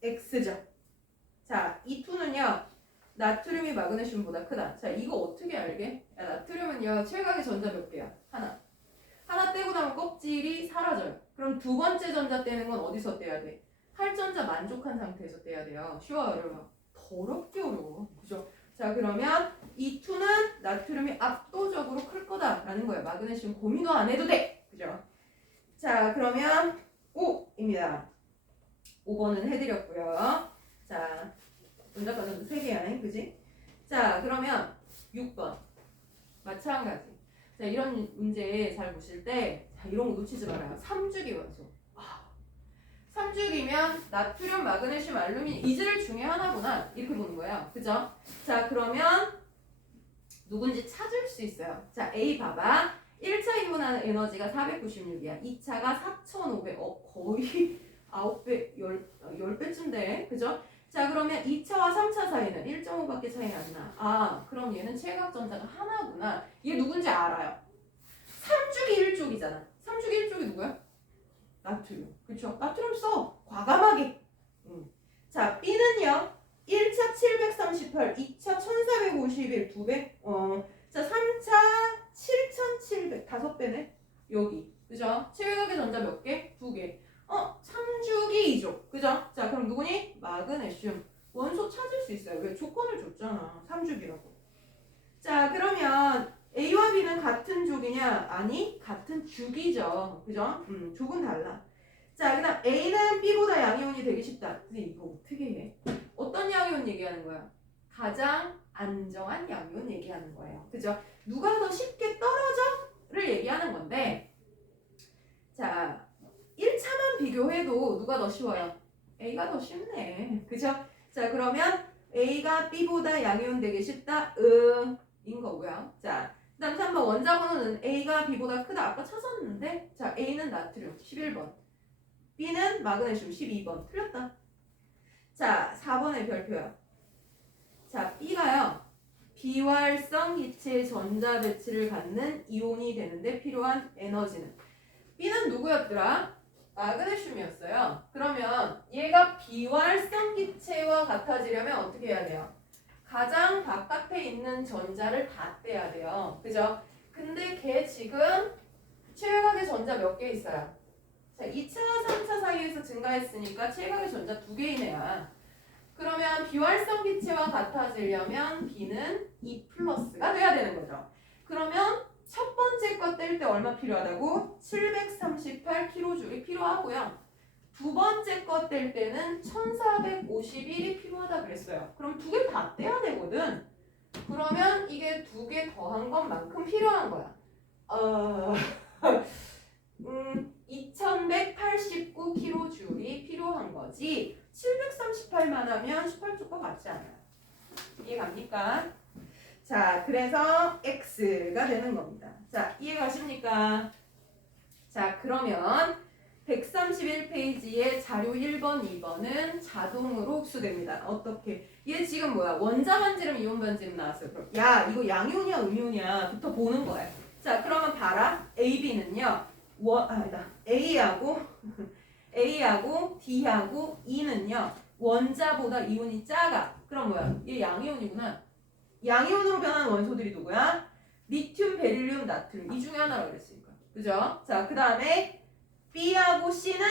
X죠. 자, E2는요, 나트륨이 마그네슘보다 크다. 자, 이거 어떻게 알게? 야, 나트륨은요, 최각의 전자 몇 개야? 하나. 하나 떼고 나면 껍질이 사라져요. 그럼 두 번째 전자 떼는 건 어디서 떼야 돼? 할전자 만족한 상태에서 떼야 돼요. 쉬워요, 어려워요? 더럽게 어려워. 그죠? 자, 그러면 E2는 나트륨이 압도적으로 클 거다라는 거예요. 마그네슘 고민도 안 해도 돼. 그죠? 자, 그러면 5입니다. 5번은 해드렸고요. 자, 문자과정도 3개야. 그지? 자, 그러면 6번. 마찬가지. 자, 이런 문제 잘 보실 때, 자, 이런 거 놓치지 말아요. 3주기 원소. 3주기면 나트륨, 마그네슘, 알루미늄 이질 중에 하나구나. 이렇게 보는 거예요. 그죠? 자, 그러면 누군지 찾을 수 있어요. 자, A 봐봐. 1차 입문하는 에너지가 496이야. 2차가 4,500. 거의 9배, 10배쯤 돼. 그죠? 자, 그러면 2차와 3차 사이는 1.5밖에 차이 안 나. 아, 그럼 얘는 최각전자가 하나구나. 얘 누군지 알아요. 3주기 1쪽이잖아. 3주기 1쪽이 누구야? 나트륨. 그쵸? 나트륨 써. 과감하게. 자, B는요. 1차 738, 2차 1451, 2배. 자, 3차 7700, 5배네. 여기. 그죠? 최각의 전자 몇 개? 2개. 3주기 2족. 그죠? 자, 그럼 누구니? 마그네슘. 원소 찾을 수 있어요. 왜? 조건을 줬잖아. 3주기라고. 자, 그러면 A와 B는 같은 족이냐? 아니, 같은 주기죠. 그죠? 족은 달라. 자, 그 다음 A는 B보다 양이온이 되기 쉽다. 근데 이거 어떻게 해? 어떤 양이온 얘기하는 거야? 가장 안정한 양이온 얘기하는 거예요. 그죠? 누가 더 쉽게 떨어져?를 얘기하는 건데, 자, 1차만 비교해도 누가 더 쉬워요? A가 더 쉽네. 그죠? 자, 그러면 A가 B보다 양이온 되기 쉽다? 인 거고요. 자, 그 다음 3번 원자번호는 A가 B보다 크다. 아까 찾았는데, 자, A는 나트륨 11번, B는 마그네슘 12번. 틀렸다. 자, 4번의 별표야. 자, B가요, 비활성 기체의 전자 배치를 갖는 이온이 되는데 필요한 에너지는, B는 누구였더라? 마그네슘이었어요. 그러면 얘가 비활성 기체와 같아지려면 어떻게 해야 돼요? 가장 바깥에 있는 전자를 다 떼야 돼요. 그죠? 근데 걔 지금 최각의 전자 몇 개 있어요? 자, 2차와 3차 사이에서 증가했으니까 최각의 전자 2개인 애야. 그러면 비활성 기체와 같아지려면 B는 2+가 돼야 되는 거죠. 그러면 첫 번째 거 뗄 때 얼마 필요하다고? 738kJ이 필요하고요. 두 번째 거 뗄 때는 1451이 필요하다 그랬어요. 그럼 2개 다 떼야 되거든. 그러면 이게 2개 더한 것만큼 필요한 거야. 2189kJ이 필요한 거지. 738만 하면 18쪽과 같지 않아요. 이해갑니까? 자, 그래서 X가 되는 겁니다. 자, 이해가십니까? 자, 그러면 131페이지에 자료 1번, 2번은 자동으로 흡수됩니다. 어떻게? 얘 지금 뭐야? 원자 반지름, 이온 반지름 나왔어요. 그럼 야, 이거 양이온이야, 음이온이야? 부터 보는 거야. 자, 그러면 봐라. A, B는요. A하고 A하고 D하고 E는요. 원자보다 이온이 작아. 그럼 뭐야? 얘 양이온이구나. 양이온으로 변하는 원소들이 누구야? 리튬, 베릴륨, 나트륨. 이 중에 하나라고 그랬으니까. 그죠? 자, 그 다음에 B하고 C는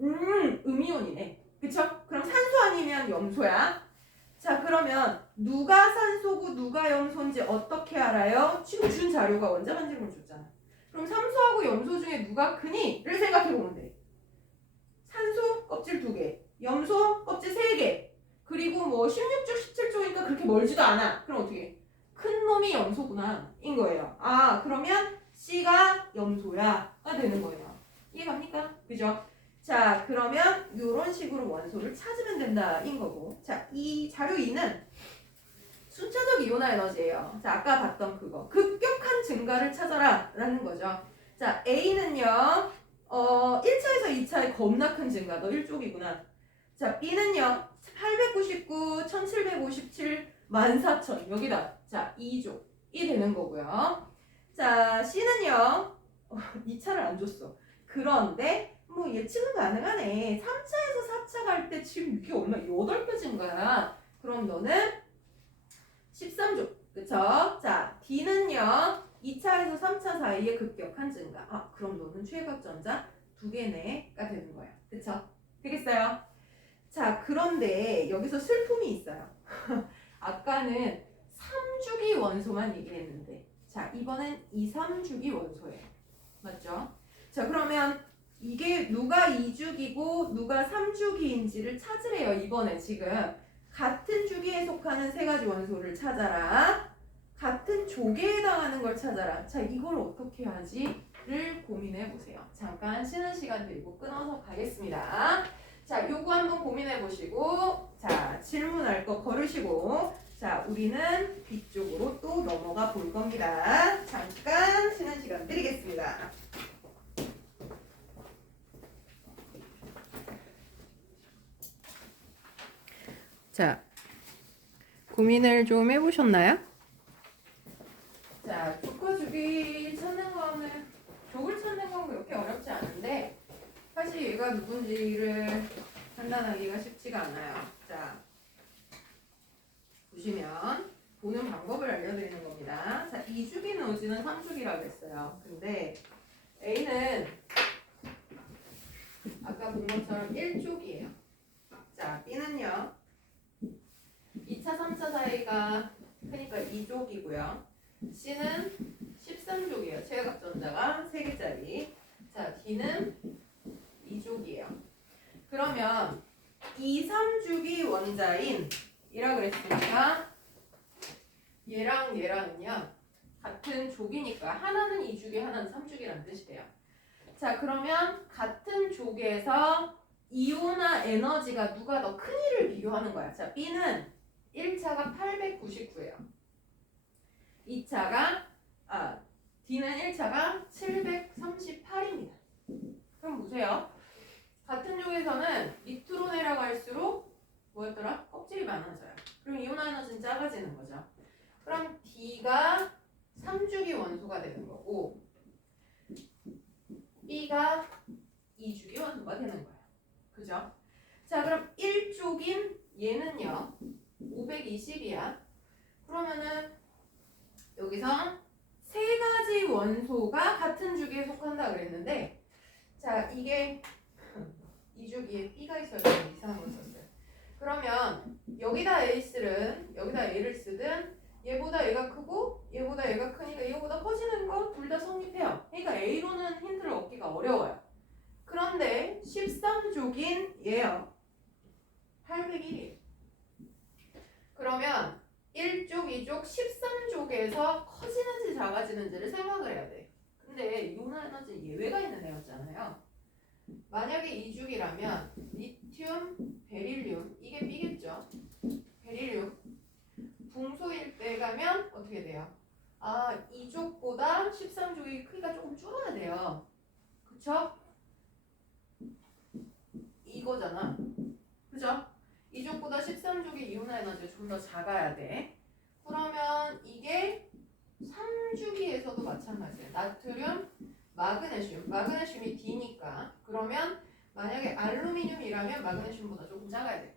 음이온이네. 그쵸? 그럼 산소 아니면 염소야. 자, 그러면 누가 산소고 누가 염소인지 어떻게 알아요? 지금 준 자료가 원자 반지름을 줬잖아. 그럼 산소하고 염소 중에 누가 크니? 를 생각해 보면 돼. 산소 껍질 2개, 염소 껍질 3개, 그리고 뭐 16쪽, 17쪽이니까 그렇게 멀지도 않아. 그럼 어떻게 해? 큰 놈이 염소구나 인 거예요. 아, 그러면 C가 염소야가 되는 거예요. 이해갑니까? 그죠? 자, 그러면 이런 식으로 원소를 찾으면 된다 인 거고. 자, 이 자료 2는 순차적 이온화 에너지예요. 자, 아까 봤던 그거. 급격한 증가를 찾아라 라는 거죠. 자, A는요. 1차에서 2차에 겁나 큰 증가. 너 1족이구나. 자, B는요. 899, 1757, 14,000. 여기다. 자, 2족. 되는 거고요. 자, C는요. 2차를 안 줬어. 그런데 뭐 예측은 가능하네. 3차에서 4차 갈 때 지금 이게 얼마? 8배 거야. 그럼 너는 13조. 그쵸? 자, D는요. 2차에서 3차 사이에 급격한 증가. 아, 그럼 너는 최각전자 2개네가 되는 거야. 그쵸? 되겠어요? 자, 그런데 여기서 슬픔이 있어요. 아까는 3주기 원소만 얘기했는데, 자, 이번엔 2, 3주기 원소예요. 맞죠? 자, 그러면 이게 누가 2주기고 누가 3주기인지를 찾으래요. 이번에 지금 같은 주기에 속하는 세 가지 원소를 찾아라. 같은 조계에 해당하는 걸 찾아라. 자, 이걸 어떻게 하지를 고민해 보세요. 잠깐 쉬는 시간 드리고 끊어서 가겠습니다. 자, 요거 한번 고민해 보시고, 자, 질문할 거 걸으시고, 자, 우리는 뒤쪽으로 또 넘어가 볼 겁니다. 잠깐 쉬는 시간 드리겠습니다. 자, 고민을 좀 해보셨나요? 자, 조커 주기 찾는 거는, 족을 찾는 건 그렇게 어렵지 않은데, 사실 얘가 누군지를 판단하기가 쉽지가 않아요. 자, 보시면 보는 방법을 알려드리는 겁니다. 자, 2주기는 우지는 3주기라고 했어요. 근데 A는 아까 본 것처럼 1쪽이에요. 자, B는요. 2차, 3차 사이가 크니까 2족이고요. C는 13족이에요. 최각전자가 3개짜리. 자, D는 2족이에요. 그러면 2, 3주기 원자인 이라 그랬으니까 얘랑 얘랑은요 같은 족이니까 하나는 2주기 하나는 3주기라는 뜻이 돼요. 자, 그러면 같은 족에서 이온화 에너지가 누가 더 크니를 비교하는 거야. 자, B는 1차가 899예요. 2차가 D는 1차가 738입니다. 그럼 보세요. 같은 족에서는 밑으로 내려갈수록 뭐였더라? 껍질이 많아져요. 그럼 이온화 에너지는 작아지는 거죠. 그럼 D가 3주기 원소가 되는 거고 B가 2주기 원소가 되는 거예요. 그죠? 자, 그럼 1쪽인 얘는요 520이야. 그러면은 여기서 세 가지 원소가 같은 주기에 속한다 그랬는데, 자, 이게 2주기에 B가 있어야 되는 이상한 걸 썼어요. 그러면 여기다 A를 쓰든 여기다 A를 쓰든 얘보다 얘가 크고 얘보다 얘가 크니까 이거보다 커지는 거 둘 다 성립해요. 그러니까 A로는 힌트를 얻기가 어려워요. 그런데 13족인 얘요 801이에요. 그러면 1족, 2족, 13족에서 커지는지 작아지는지를 생각을 해야 돼. 근데 이온화 에너지 예외가 있는 애였잖아요. 만약에 2족이라면 리튬, 베릴륨 이게 B겠죠. 베릴륨 붕소일 때 가면 어떻게 돼요? 2족보다 13족이 크기가 조금 줄어야 돼요. 그쵸? 이거잖아. 그죠? 2족보다 13족의 이온화 에너지가 좀 더 작아야 돼. 그러면 이게 3주기에서도 마찬가지예요. 나트륨, 마그네슘이 D니까. 그러면 만약에 알루미늄이라면 마그네슘보다 조금 작아야 돼.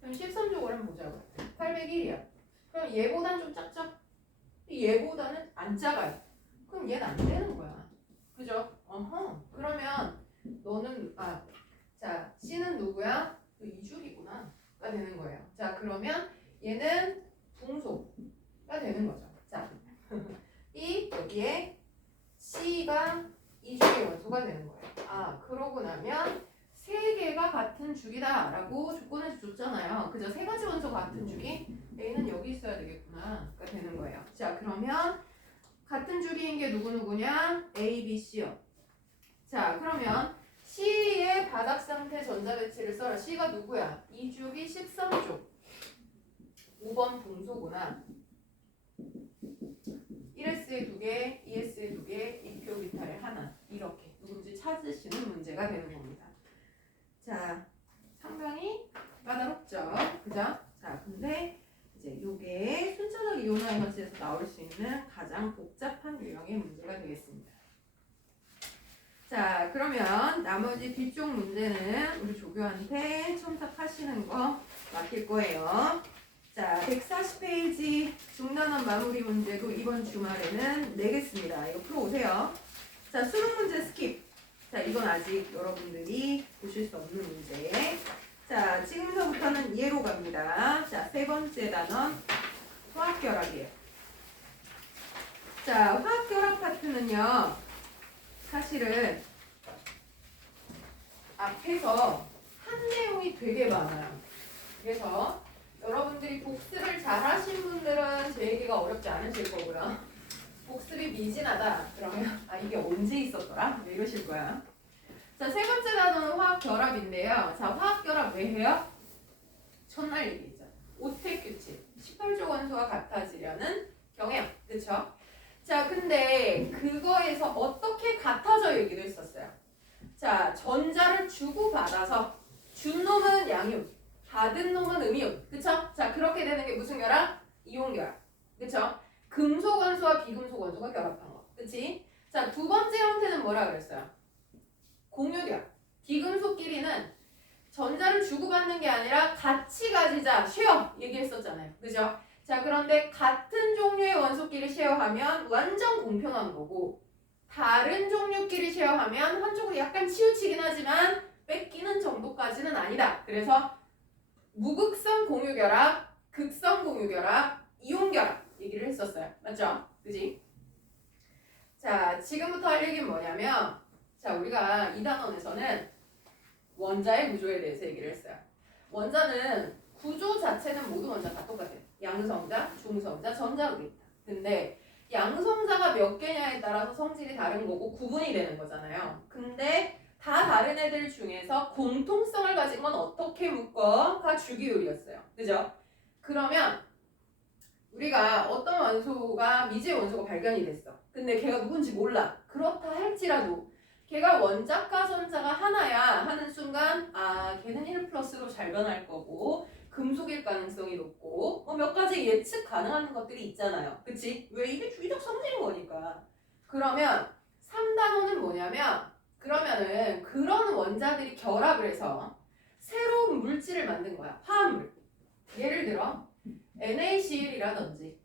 그럼 13족을 한번 보자고요. 801이야. 그럼 얘보다는 좀 작죠? 얘보다는 안 작아요. 그럼 얘는 안 되는 거야. 그죠? 그러면 너는 자, C는 누구야? 2주기구나. 가 되는 거예요. 자, 그러면 얘는 붕소가 되는 거죠. 자, 여기에 C가 2주기 원소가 되는 거예요. 그러고 나면 세 개가 같은 주기다라고 조건에서 줬잖아요. 그죠? 세 가지 원소가 같은 주기. A는 여기 있어야 되겠구나가 되는 거예요. 자, 그러면 같은 주기인 게 누구냐? A, B, C요. 자, 그러면 C의 바닥 상태 전자배치를 써라. C가 누구야? 2주기 13족. 5번 붕소구나. 1S에 2개, 2S에 2개, 2표 비탈에 하나. 이렇게 누군지 찾으시는 문제가 되는 겁니다. 자, 상당히 까다롭죠? 그죠? 자, 근데 이제 요게 순차적 이온화 에너지에서 나올 수 있는 가장 가장 복잡한 유형의 문제가 되겠습니다. 자, 그러면 나머지 뒤쪽 문제는 우리 조교한테 첨삭하시는 거 맡길 거예요. 자, 140페이지 중단원 마무리 문제도 이번 주말에는 내겠습니다. 이거 풀어오세요. 자, 수능 문제 스킵. 자, 이건 아직 여러분들이 보실 수 없는 문제. 자, 지금서부터는 예로 갑니다. 자, 세 번째 단원 화학결합이에요. 자, 화학결합 파트는요, 사실은 앞에서 한 내용이 되게 많아요. 그래서 여러분들이 복습을 잘 하신 분들은 제 얘기가 어렵지 않으실 거고요. 복습이 미진하다 그러면 아 이게 언제 있었더라? 이러실 거야. 자, 세 번째 단어는 화학결합인데요. 자, 화학결합 왜 해요? 첫날 얘기했죠. 오택 규칙 18조 원소와 같아지려는 경향. 그쵸? 자, 근데 그거에서 어떻게 같아져 얘기도 했었어요. 자, 전자를 주고받아서 준 놈은 양이온, 받은 놈은 음이온. 그쵸? 자, 그렇게 되는 게 무슨 결합? 이온결합. 그쵸? 금속 원소와 비금속 원소가 결합한 거. 그치? 자, 두 번째 형태는 뭐라 그랬어요? 공유결합. 비금속끼리는 전자를 주고받는 게 아니라 같이 가지자, 쉐어 얘기했었잖아요. 그죠? 자, 그런데 같은 종류의 원소끼리 쉐어하면 완전 공평한 거고 다른 종류끼리 쉐어하면 한쪽으로 약간 치우치긴 하지만 뺏기는 정도까지는 아니다. 그래서 무극성 공유결합, 극성 공유결합, 이온결합 얘기를 했었어요. 맞죠? 그지? 자, 지금부터 할 얘기는 뭐냐면 자, 우리가 2단원에서는 원자의 구조에 대해서 얘기를 했어요. 원자는 구조 자체는 모든 원자 다 똑같아요. 양성자, 중성자, 전자로 있다. 근데 양성자가 몇 개냐에 따라서 성질이 다른 거고 구분이 되는 거잖아요. 근데 다 다른 애들 중에서 공통성을 가진 건 어떻게 묶어가 주기율이었어요. 그죠? 그러면 우리가 어떤 원소가 미지의 원소가 발견이 됐어. 근데 걔가 누군지 몰라. 그렇다 할지라도 걔가 원자과 전자가 하나야 하는 순간 아 걔는 1+로 잘 변할 거고 금속일 가능성이 높고 뭐 몇 가지 예측 가능한 것들이 있잖아요. 그치? 왜 이게 주기적 성질인 거니까. 그러면 3단원은 뭐냐면 그러면은 그런 원자들이 결합을 해서 새로운 물질을 만든 거야. 화합물. 예를 들어 NaCl이라든지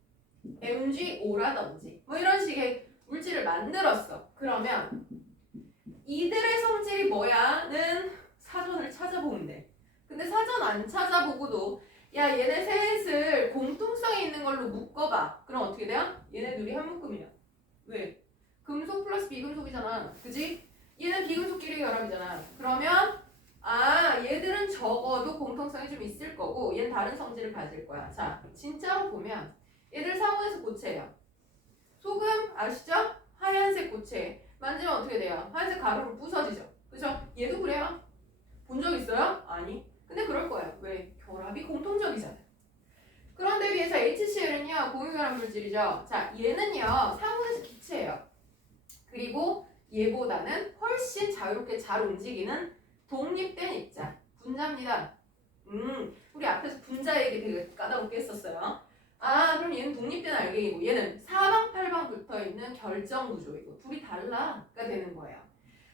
MgO라든지 뭐 이런 식의 물질을 만들었어. 그러면 이들의 성질이 뭐야?는 사전을 찾아보면 돼. 근데 사전 안 찾아보고도 야 얘네 셋을 공통성이 있는 걸로 묶어봐. 그럼 어떻게 돼요? 얘네 둘이 한 묶음이야. 왜? 금속 플러스 비금속이잖아. 그지? 얘는 비금속끼리 결합이잖아. 그러면 아 얘들은 적어도 공통성이 좀 있을 거고 얘는 다른 성질을 가질 거야. 자, 진짜로 보면 얘들 상호에서 고체예요. 소금 아시죠? 하얀색 고체. 만지면 어떻게 돼요? 하얀색 가루로 부서지죠. 그죠? 얘도 그래요. 본 적 있어요? 아니. 근데 그럴 거예요. 왜? 결합이 공통적이잖아요. 그런데 비해서 HCl은요 공유결합 물질이죠. 자, 얘는요 상호에서 기체예요. 그리고 얘보다는 훨씬 자유롭게 잘 움직이는 독립된 입자. 분자입니다. 우리 앞에서 분자 얘기 되게 까다롭게 했었어요. 아, 그럼 얘는 독립된 알갱이고 얘는 사방팔방 붙어있는 결정 구조이고 둘이 달라가 되는 거예요.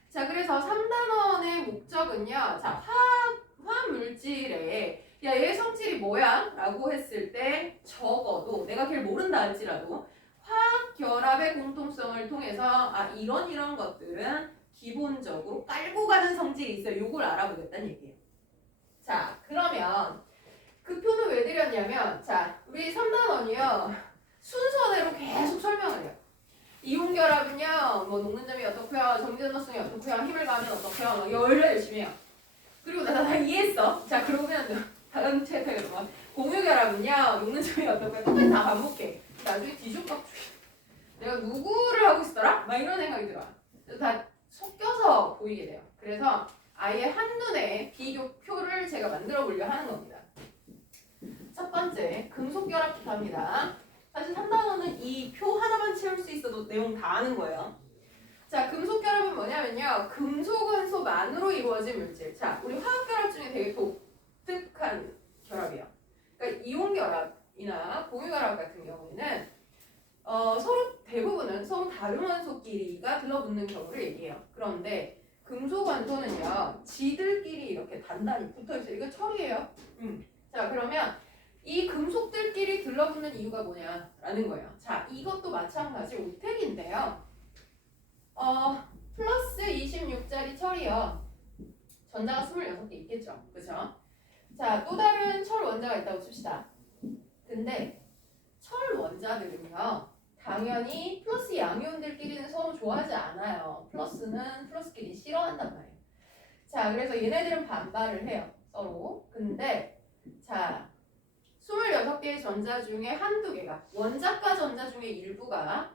자, 그래서 3단원의 목적은요. 자, 화학 물질에 야, 얘 성질이 뭐야? 라고 했을 때 적어도 내가 걔를 모른다 할지라도 화학 결합의 공통성을 통해서 아, 이런 것들은 기본적으로 깔고 가는 성질이 있어요. 요걸 알아보겠다는 얘기예요. 자, 그러면 그 표는 왜 드렸냐면 자, 우리 3단원이요. 순서대로 계속 설명을 해요. 이온결합은요. 뭐 녹는 점이 어떻고요. 정지전도성이 어떻고요. 힘을 가하면 어떻고요. 막 열심히 해요. 그리고 나 다 이해했어. 자, 그러면 다른 챕터에 넘어가. 공유결합은요. 녹는 점이 어떻고요. 똑같이 다 반복해. 나중에 뒤죽박죽. 내가 누구를 하고 있었더라? 막 이런 생각이 들어요. 그래서 다 섞여서 보이게 돼요. 그래서 아예 한눈에 비교표를 제가 만들어 보려 하는 겁니다. 첫 번째, 금속결합부터 합니다. 사실 3단원은 이 표 하나만 채울 수 있어도 내용 다 아는 거예요. 자, 금속결합은 뭐냐면요. 금속원소만으로 이루어진 물질. 자, 우리 화학결합 중에 되게 독특한 결합이에요. 그러니까 이온결합이나 공유결합 같은 경우에는 서로 대부분은 서로 다른 원소끼리가 들러붙는 경우를 얘기해요. 그런데 금속 원소는요, 지들끼리 이렇게 단단히 붙어있어요. 이거 철이에요. 자, 그러면 이 금속들끼리 들러붙는 이유가 뭐냐라는 거예요. 자, 이것도 마찬가지 오택인데요. 플러스 26짜리 철이요. 전자가 26개 있겠죠. 그죠? 자, 또 다른 철 원자가 있다고 칩시다. 근데 철 원자들은요, 당연히 플러스 양이온들끼리는 서로 좋아하지 않아요. 플러스는 플러스끼리 싫어한단 말이에요. 자, 그래서 얘네들은 반발을 해요. 서로. 근데 자, 26개의 전자 중에 한두 개가, 원자가 전자 중에 일부가,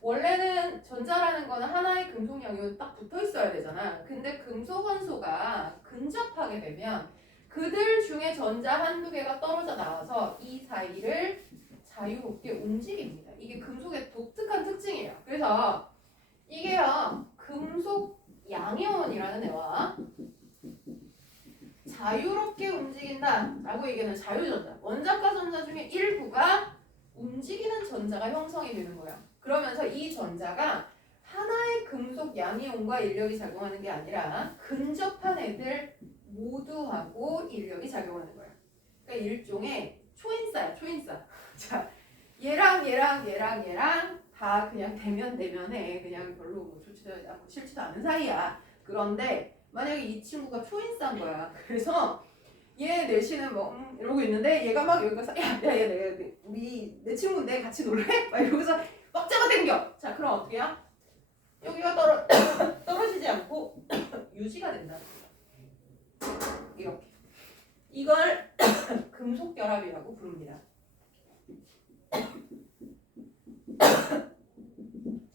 원래는 전자라는 거는 하나의 금속 양이온 딱 붙어 있어야 되잖아. 근데 금속 원소가 근접하게 되면 그들 중에 전자 한두 개가 떨어져 나와서 이 사이를 자유롭게 움직입니다. 이게 금속의 독특한 특징이에요. 그래서 이게요, 금속 양이온이라는 애와 자유롭게 움직인다 라고 얘기하는 자유전자, 원자과 전자 중에 일부가 움직이는 전자가 형성이 되는 거야. 그러면서 이 전자가 하나의 금속 양이온과 인력이 작용하는 게 아니라 근접한 애들 모두하고 인력이 작용하는 거야. 그러니까 일종의 초인사야, 초인사. 자, 얘랑 다 그냥 대면해. 그냥 별로 뭐 좋지도 않고 싫지도 않은 사이야. 그런데 만약에 이 친구가 초인사인 거야. 그래서 얘 내시는 뭐 이러고 있는데 얘가 막 여기 가서 내 친구인데 같이 놀래? 막 이러고서 막 잡아당겨. 자, 그럼 어떻게 해요? 여기가 떨어지지 않고 유지가 된다. 이렇게. 이걸 금속결합이라고 부릅니다.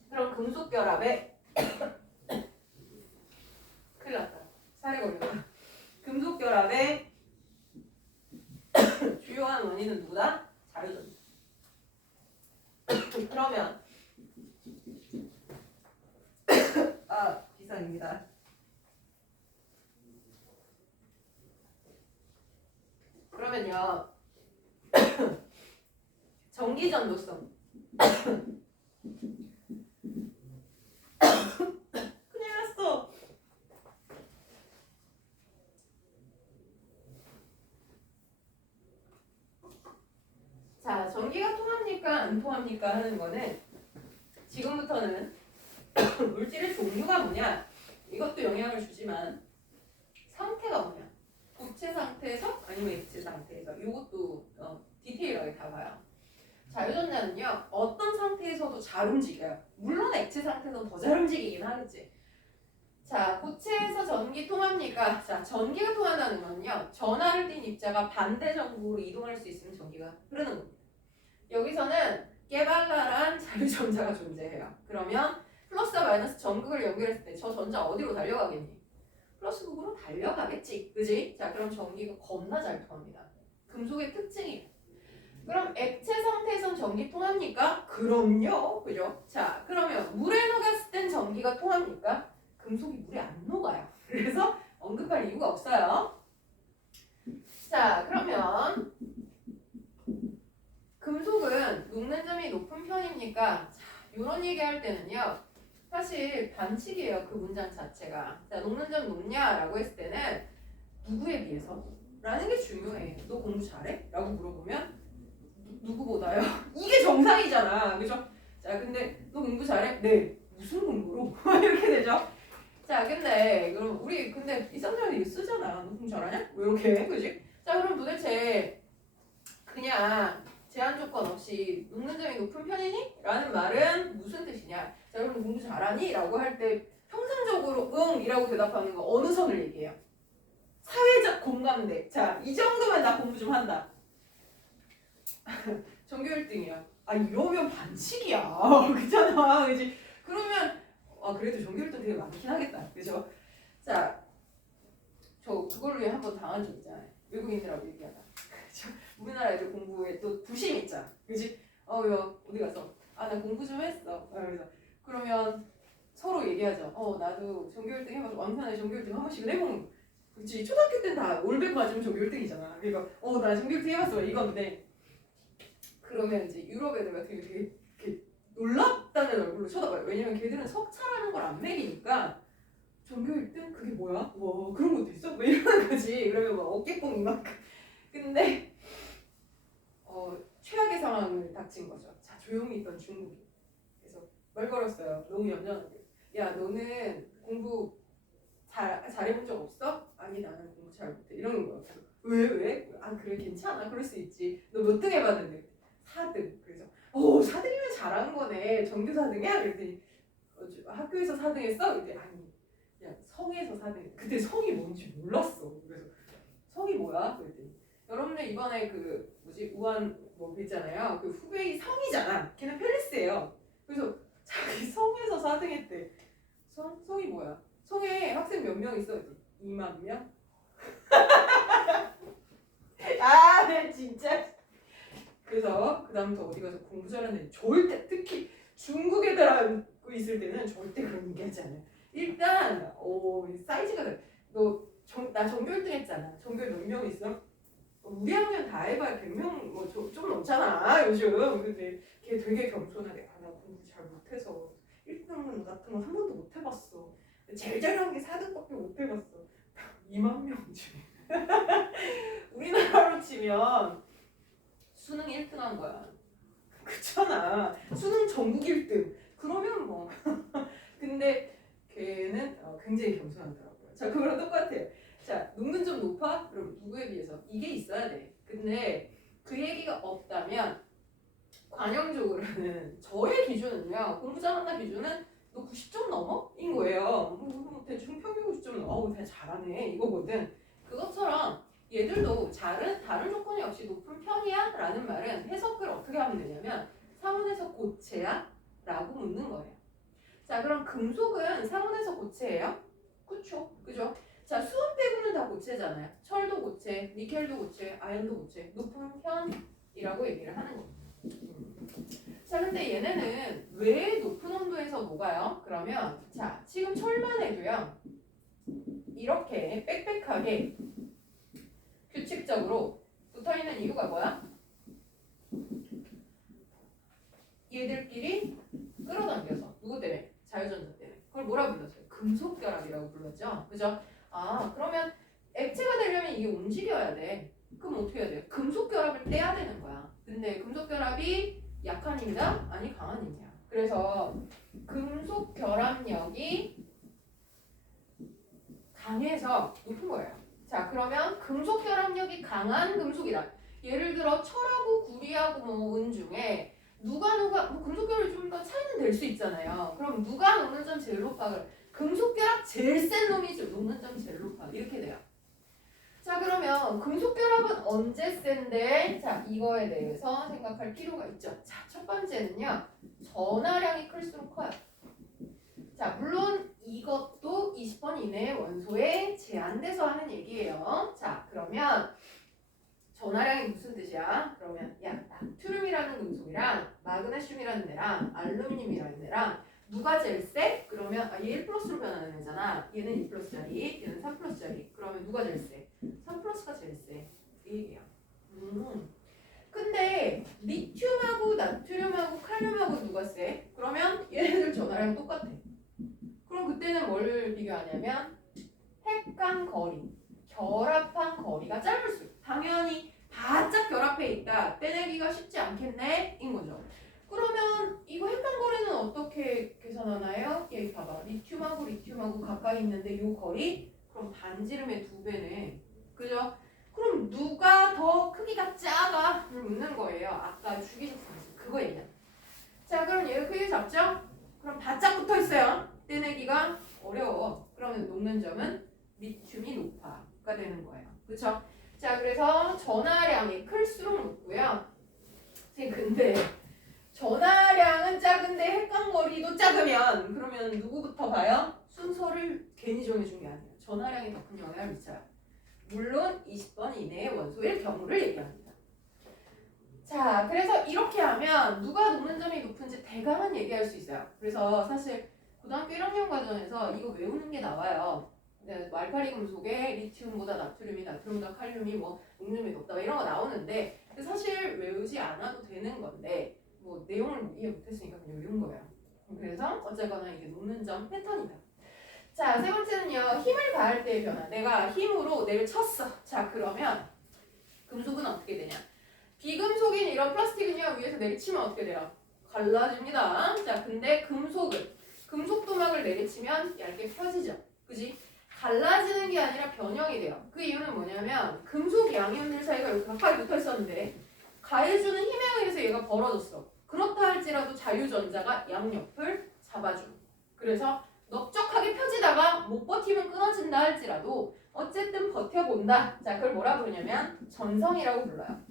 그럼 금속결합에 큰일 났다. 살이 걸렸다. 금속결합의 주요한 원인은 누구다? 자유전자. 그러면 비상입니다. 그러면요, 전기전도성. 큰일 났어. 자, 전기가 통합니까? 안 통합니까? 하는 거는 지금부터는 물질의 종류가 뭐냐? 이것도 영향을 주지만 상태가 뭐냐? 고체 상태에서 아니면 액체 상태에서 이것도 디테일하게 다 봐요. 자유전자는요, 어떤 상태에서도 잘 움직여요. 물론 액체 상태에서는 더 잘 움직이긴 하겠지. 자, 고체에서 전기 통합니까? 자, 전기가 통한다는 건요, 전하를 띤 입자가 반대 전구로 이동할 수 있으면 전기가 흐르는 겁니다. 여기서는 깨발랄한 자유전자가 존재해요. 그러면 플러스와 마이너스 전극을 연결했을 때 저 전자 어디로 달려가겠니? 플러스 극으로 달려가겠지. 그지? 자, 그럼 전기가 겁나 잘 통합니다. 금속의 특징이에요. 그럼 액체 상태에선 전기 통합니까? 그럼요. 그죠? 자, 그러면 물에 녹았을 땐 전기가 통합니까? 금속이 물에 안 녹아요. 그래서 언급할 이유가 없어요. 자, 그러면 금속은 녹는 점이 높은 편입니까? 자, 이런 얘기할 때는요, 사실 반칙이에요. 그 문장 자체가. 자, 녹는 점 높냐라고 했을 때는 누구에 비해서? 라는 게 중요해. 너 공부 잘해? 라고 물어보면 누구보다요? 이게 정상이잖아. 그죠? 자, 근데 너 공부 잘해? 네. 무슨 공부로? 이렇게 되죠? 자, 근데 그럼 우리 근데 일상생활에 이거 쓰잖아. 너 공부 잘하냐? 왜 이렇게? 그지? 자, 그럼 도대체 그냥 제한 조건 없이 녹는 점이 높은 편이니? 라는 말은 무슨 뜻이냐? 자, 그럼 공부 잘하니? 라고 할 때 평상적으로 응 이라고 대답하는 거 어느 선을 얘기해요? 사회적 공감대. 자, 이 정도면 나 공부 좀 한다. 전교 1등이야. 아, 이러면 반칙이야. 그렇잖아. 그지? 그러면 그래도 전교 1등 되게 많긴 하겠다. 그죠? 자, 저 그걸로 한번 당한 적 있잖아요. 외국인들하고 얘기하다. 우리나라 애들 공부에 또 부심 있잖아. 그지? 야, 어디 가서 나 공부 좀 했어. 그래서 그러면 서로 얘기하죠. 나도 전교 1등 해봐서 왕편에 전교 1등 한 번씩은 해보는 거. 그치? 초등학교 때는 다 올백 맞으면 전교 1등이잖아. 그러니까 나 전교 1등 해봤어. 이건데 그러면 이제 유럽 애들 같은 경우 되게 놀랍다는 얼굴로 쳐다봐요. 왜냐면 걔들은 석차라는 걸 안 매기니까 전교 1등 그게 뭐야? 와 그런 것도 있어? 뭐 이러는 거지. 그러면 막 어깨뽕 이만큼. 근데 최악의 상황을 닥친 거죠. 자 조용히 있던 중국이. 그래서 말 걸었어요. 너무 얌전하게. 야 너는 공부 잘해본 적 없어? 아니 나는 공부 잘 못해. 이러는 거야. 그래서 왜? 아 그래 괜찮아. 그럴 수 있지. 너 몇 등 해봤는데? 4등. 그래서 4등이면 잘한 거네. 전교 4등이야? 그랬더니 학교에서 4등 했어? 근데 아니 그냥 성에서 4등. 그때 성이 뭔지 몰랐어. 그래서 성이 뭐야? 그랬더니 여러분들 이번에 그 뭐지 우한 뭐 있잖아요. 그 후베이 성이잖아. 걔는 팰리스예요. 그래서 자기 성에서 4등 했대. 성이 뭐야? 성에 학생 몇 명 있어? 2만 명? 아, 네, 진짜. 그래서 그 다음부터 어디 가서 공부 잘하는 애 절대 특히 중국 애들 있을 때는 절대 그런 얘기 하지 않아요. 일단 사이즈가 나 전교 1등 했잖아. 전교에 몇 명 있어? 우리 학년 다 해봐야 100명 뭐 좀 넘잖아 요즘. 근데 걔 되게 겸손하게 나 공부 잘 못해서 1등 같은 거 한 번도 못 해봤어. 제일 잘하는 게 4등밖에 못 해봤어. 2만 명 중에 우리나라로 치면 수능 1등 한 거야. 그렇잖아. 수능 전국 1등. 그러면 뭐. 근데 걔는 굉장히 겸손하더라고요. 자, 그거랑 똑같아요. 자, 농는 좀 높아? 그럼 누구에 비해서? 이게 있어야 돼. 근데 그 얘기가 없다면 관용적으로는 저의 기준은요. 공부 잘한다 기준은 너 90점 넘어? 인 거예요. 대충 평균 90점 넘어. 그냥 잘하네. 이거거든. 그것처럼 얘들도 다른 조건이 없이 높은 편이야? 라는 말은 해석을 어떻게 하면 되냐면 상온에서 고체야? 라고 묻는 거예요. 자 그럼 금속은 상온에서 고체예요? 그죠? 자 수원 빼고는 다 고체잖아요. 철도 고체, 니켈도 고체, 아연도 고체 높은 편이라고 얘기를 하는 겁니다. 자 근데 얘네는 왜 높은 온도에서 녹아요? 그러면 자 지금 철만 해도요 이렇게 빽빽하게 규칙적으로 붙어있는 이유가 뭐야? 얘들끼리 끌어당겨서 누구 때문에? 자유전자 때문에. 그걸 뭐라 불렀어요? 금속결합이라고 불렀죠. 그죠? 아 그러면 액체가 되려면 이게 움직여야 돼. 그럼 어떻게 해야 돼? 금속결합을 떼야 되는 거야. 근데 금속결합이 약한 힘이다? 아니 강한 힘이야. 그래서 금속결합력이 강해서 높은 거예요. 자 그러면 금속결합력이 강한 금속이다. 예를 들어 철하고 구리하고 뭐 은 중에 누가 뭐 금속결합이 좀 더 차이는 될 수 있잖아요. 그럼 누가 녹는 점 제일 높아? 금속결합 제일 센 놈이 녹는 점 제일 높아. 이렇게 돼요. 자 그러면 금속결합은 언제 센데? 자 이거에 대해서 생각할 필요가 있죠. 자 첫 번째는요. 전하량이 클수록 커요. 자 물론 이것도 20번 이내의 원소에 제한돼서 하는 얘기예요. 자 그러면 전하량이 무슨 뜻이야? 그러면 나트륨이라는 금속이랑 마그네슘이라는 애랑 알루미늄이라는 애랑 누가 제일 세? 그러면 얘 1 플러스로 변하는 애잖아. 얘는 2 플러스짜리, 얘는 3 플러스짜리. 그러면 누가 제일 세? 3 플러스가 제일 세. 이 얘기야. 근데 리튬하고 나트륨하고 칼륨하고 누가 세? 그러면 얘네들 전하량 똑같아. 그럼 그때는 뭘 비교하냐면 핵간 거리, 결합한 거리가 짧을수록 당연히 바짝 결합해 있다. 떼내기가 쉽지 않겠네? 인 거죠. 그러면 이거 핵간 거리는 어떻게 계산하나요? 여기 봐봐. 리튬하고 가까이 있는데 이 거리? 그럼 반지름의 2배네. 그죠? 그럼 누가 더 크기가 작아? 를 묻는 거예요. 아까 주기적 상식. 그거 얘기야. 자 그럼 얘가 크게 잡죠? 그럼 바짝 붙어 있어요. 떼내기가 어려워. 그러면 녹는 점은 리튬이 높아가 되는 거예요. 그렇죠? 자 그래서 전하량이 클수록 높고요. 근데 전하량은 작은데 핵광거리도 작으면 그러면 누구부터 봐요? 순서를 괜히 정해준 게 아니에요. 전하량이 더 큰 영향을 미쳐요. 물론 20번 이내의 원소일 경우를 얘기합니다. 자 그래서 이렇게 하면 누가 녹는 점이 높은지 대강은 얘기할 수 있어요. 그래서 사실 고등학교 1학년 과정에서 이거 외우는 게 나와요. 알칼리 금속에 리튬보다 나트륨이, 나트륨보다 칼륨이 뭐 녹는 점이 높다 이런 거 나오는데 사실 외우지 않아도 되는 건데 뭐 내용을 이해 못했으니까 그냥 외운 거예요. 그래서 어쨌거나 이게 녹는 점 패턴이다. 자, 세 번째는요. 힘을 가할 때의 변화. 내가 힘으로 내를 쳤어. 자, 그러면 금속은 어떻게 되냐? 비금속인 이런 플라스틱은요. 위에서 내리치면 어떻게 돼요? 갈라집니다. 자, 근데 금속은 금속 도막을 내리치면 얇게 펴지죠. 그지? 갈라지는 게 아니라 변형이 돼요. 그 이유는 뭐냐면 금속 양이온들 사이가 이렇게 가까이 붙어 있었는데 가해주는 힘에 의해서 얘가 벌어졌어. 그렇다 할지라도 자유전자가 양옆을 잡아줘. 그래서 넓적하게 펴지다가 못 버티면 끊어진다 할지라도 어쨌든 버텨본다. 자, 그걸 뭐라 부르냐면 전성이라고 불러요.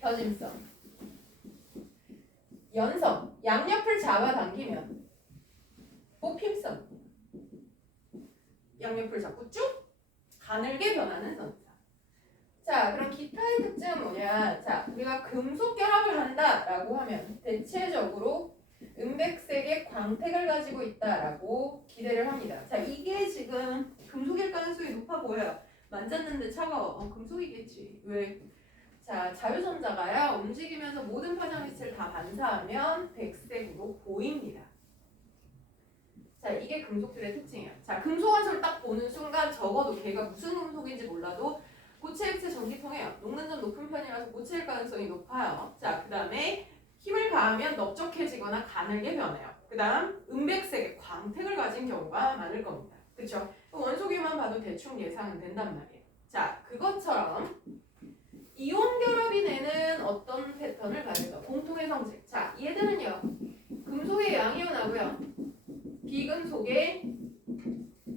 펴짐성. 연성. 양옆을 잡아당기면 뽑힘성. 양옆을 잡고 쭉 가늘게 변하는 선사. 자, 그럼 기타의 특징은 뭐냐? 자, 우리가 금속 결합을 한다라고 하면 대체적으로 은백색의 광택을 가지고 있다라고 기대를 합니다. 자, 이게 지금 금속일 가능성이 높아 보여요. 만졌는데 차가워. 금속이겠지. 왜? 자, 자유전자가요 움직이면서 모든 파장빛을 다 반사하면 백색으로 보입니다. 자, 이게 금속들의 특징이에요. 자, 금속 원소를 딱 보는 순간 적어도 걔가 무슨 금속인지 몰라도 고체 액체 전기통해요. 녹는 점 높은 편이라서 고체일 가능성이 높아요. 자, 그 다음에 힘을 가하면 넓적해지거나 가늘게 변해요. 그 다음 은백색의 광택을 가진 경우가 많을 겁니다. 그쵸? 원소기만 봐도 대충 예상은 된단 말이에요. 자, 그것처럼 이온 결합이 내는 어떤 패턴을 가져서 공통의 성질. 자, 얘들은요. 금속의 양이온하고요. 비금속의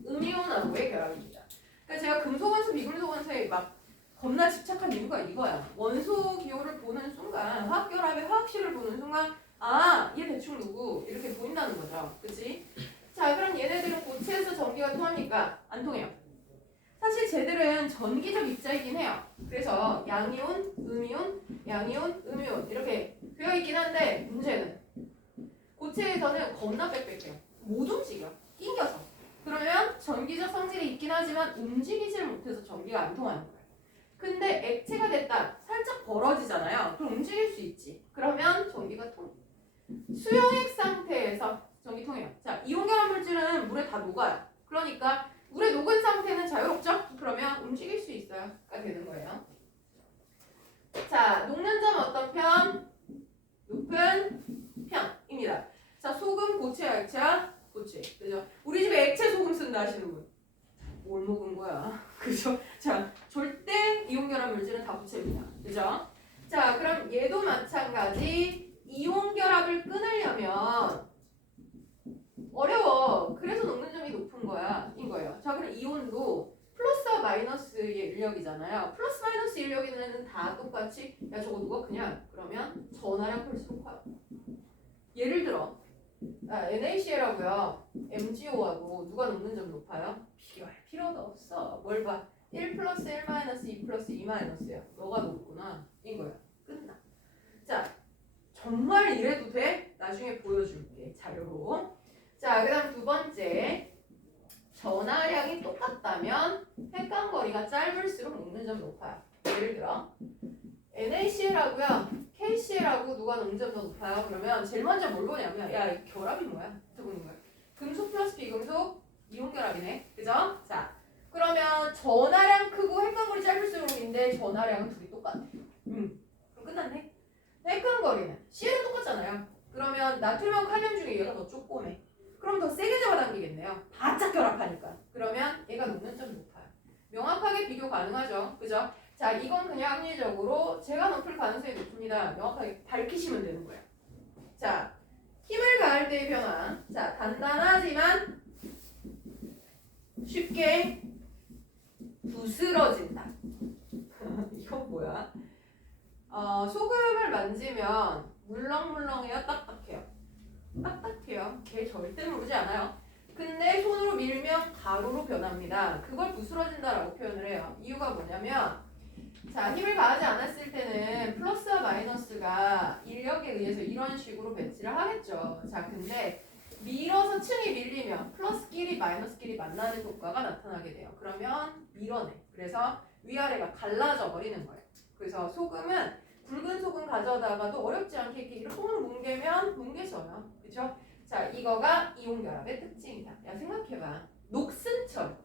음이온하고의 결합입니다. 그러니까 제가 금속 원소, 비금속 원소에 막 겁나 집착한 이유가 이거야. 원소 기호를 보는 순간, 화학 결합의 화학식을 보는 순간, 아, 얘 대충 누구 이렇게 보인다는 거죠. 그치? 자, 그럼 얘네들은 고체에서 전기가 통합니까? 안 통해요. 사실 쟤들은 전기적 입자이긴 해요. 그래서 양이온, 음이온, 양이온, 음이온 이렇게 되어 있긴 한데 문제는 고체에서는 겁나 빽빽해요. 못 움직여. 낑겨서. 그러면 전기적 성질이 있긴 하지만 움직이질 못해서 전기가 안 통하는 거예요. 근데 액체가 됐다. 살짝 벌어지잖아요. 그럼 움직일 수 있지. 그러면 전기가 통해. 수용액 상태에서 전기 통해요. 자, 이온결합 물질은 물에 다 녹아요. 그러니까 물에 녹은 상태는 자유롭죠? 그러면 움직일 수 있어요.가 되는 거예요. 자, 녹는 점 어떤 편? 높은 편입니다. 자, 소금, 고체야, 액체야? 고체. 그죠? 우리 집에 액체 소금 쓴다 하시는 분. 뭘 먹은 거야? 그죠? 자, 절대 이온결합 물질은 다 고체입니다. 그죠? 자, 그럼 얘도 마찬가지. 이온결합을 끊으려면 어려워. 그래서 녹는 점이 높은 거야. 인 거예요. 자, 그럼 이온도 플러스와 마이너스의 인력이잖아요. 플러스 마이너스 인력에는 다 똑같이 야 저거 누가 그냥 그러면 전하량 클수록 커요. 예를 들어 NaCl하고요. MgO하고 누가 녹는 점 높아요? 비교할 필요도 없어. 뭘 봐? 1 플러스 1 마이너스 2 플러스 2 마이너스야. 너가 높구나. 인 거야. 끝나. 자, 정말 이래도 돼? 나중에 보여줄게. 자료로. 자, 그 다음 두 번째. 전하량이 똑같다면 획간거리가 짧을수록 녹는 점 높아요. 예를 들어 NaCl하고요. KCl하고 누가 녹는 점 더 높아요? 그러면 제일 먼저 뭘 보냐면 야, 이 결합이 뭐야? 어떻게 보는 거야? 금속 플러스 비금속 이온 결합이네. 그죠? 자, 그러면 전하량 크고 획간거리 짧을수록인데 전하량은 둘이 똑같아. 그럼 끝났네. 획간거리는 C는 똑같잖아요. 그러면 나트륨하고 칼륨 중에 얘가 더 쪼꼬매. 그럼 더 세게 잡아당기겠네요. 바짝 결합하니까. 그러면 얘가 녹는 점 높아요. 명확하게 비교 가능하죠. 그죠? 자, 이건 그냥 합리적으로 제가 높을 가능성이 높습니다. 명확하게 밝히시면 되는 거예요. 자, 힘을 가할 때의 변화. 자, 단단하지만 쉽게 부스러진다. 이건 뭐야? 소금을 만지면 물렁물렁해요? 딱딱해요? 딱딱해요. 걔 절대 모르지 않아요. 근데 손으로 밀면 가루로 변합니다. 그걸 부스러진다라고 표현을 해요. 이유가 뭐냐면 자, 힘을 가하지 않았을 때는 플러스와 마이너스가 인력에 의해서 이런 식으로 배치를 하겠죠. 자, 근데 밀어서 층이 밀리면 플러스끼리 마이너스끼리 만나는 효과가 나타나게 돼요. 그러면 밀어내. 그래서 위아래가 갈라져 버리는 거예요. 그래서 소금은 붉은 속은 가져다가도 어렵지 않게 이렇게 손을 뭉개면 뭉개져요. 그죠? 자, 이거가 이온결합의 특징이다. 야, 생각해봐. 녹슨철.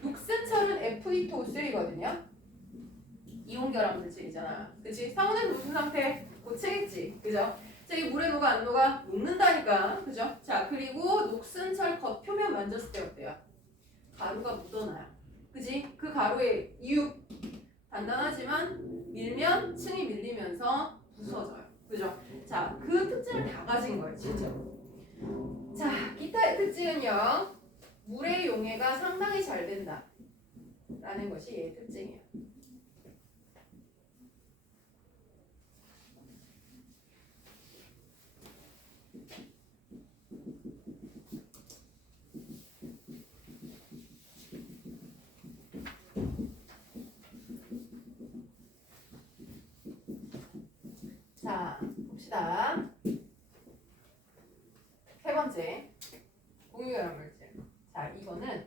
녹슨철은 Fe2O3거든요. 이온결합 물질이잖아. 그치? 상온에서 무슨 상태? 고체겠지. 그죠? 자, 이 물에 녹아 안 녹아? 녹는다니까. 그죠? 자, 그리고 녹슨철 겉표면 만졌을 때 어때요? 가루가 묻어나요. 그지? 그 가루의 이유 단단하지만 밀면 층이 밀리면서 부서져요. 그죠? 자, 그 특징을 다 가진 거예요, 진짜. 자, 기타의 특징은요. 물의 용해가 상당히 잘 된다. 라는 것이 얘의 특징이에요. 자, 봅시다. 세 번째, 공유결합 물질. 자, 이거는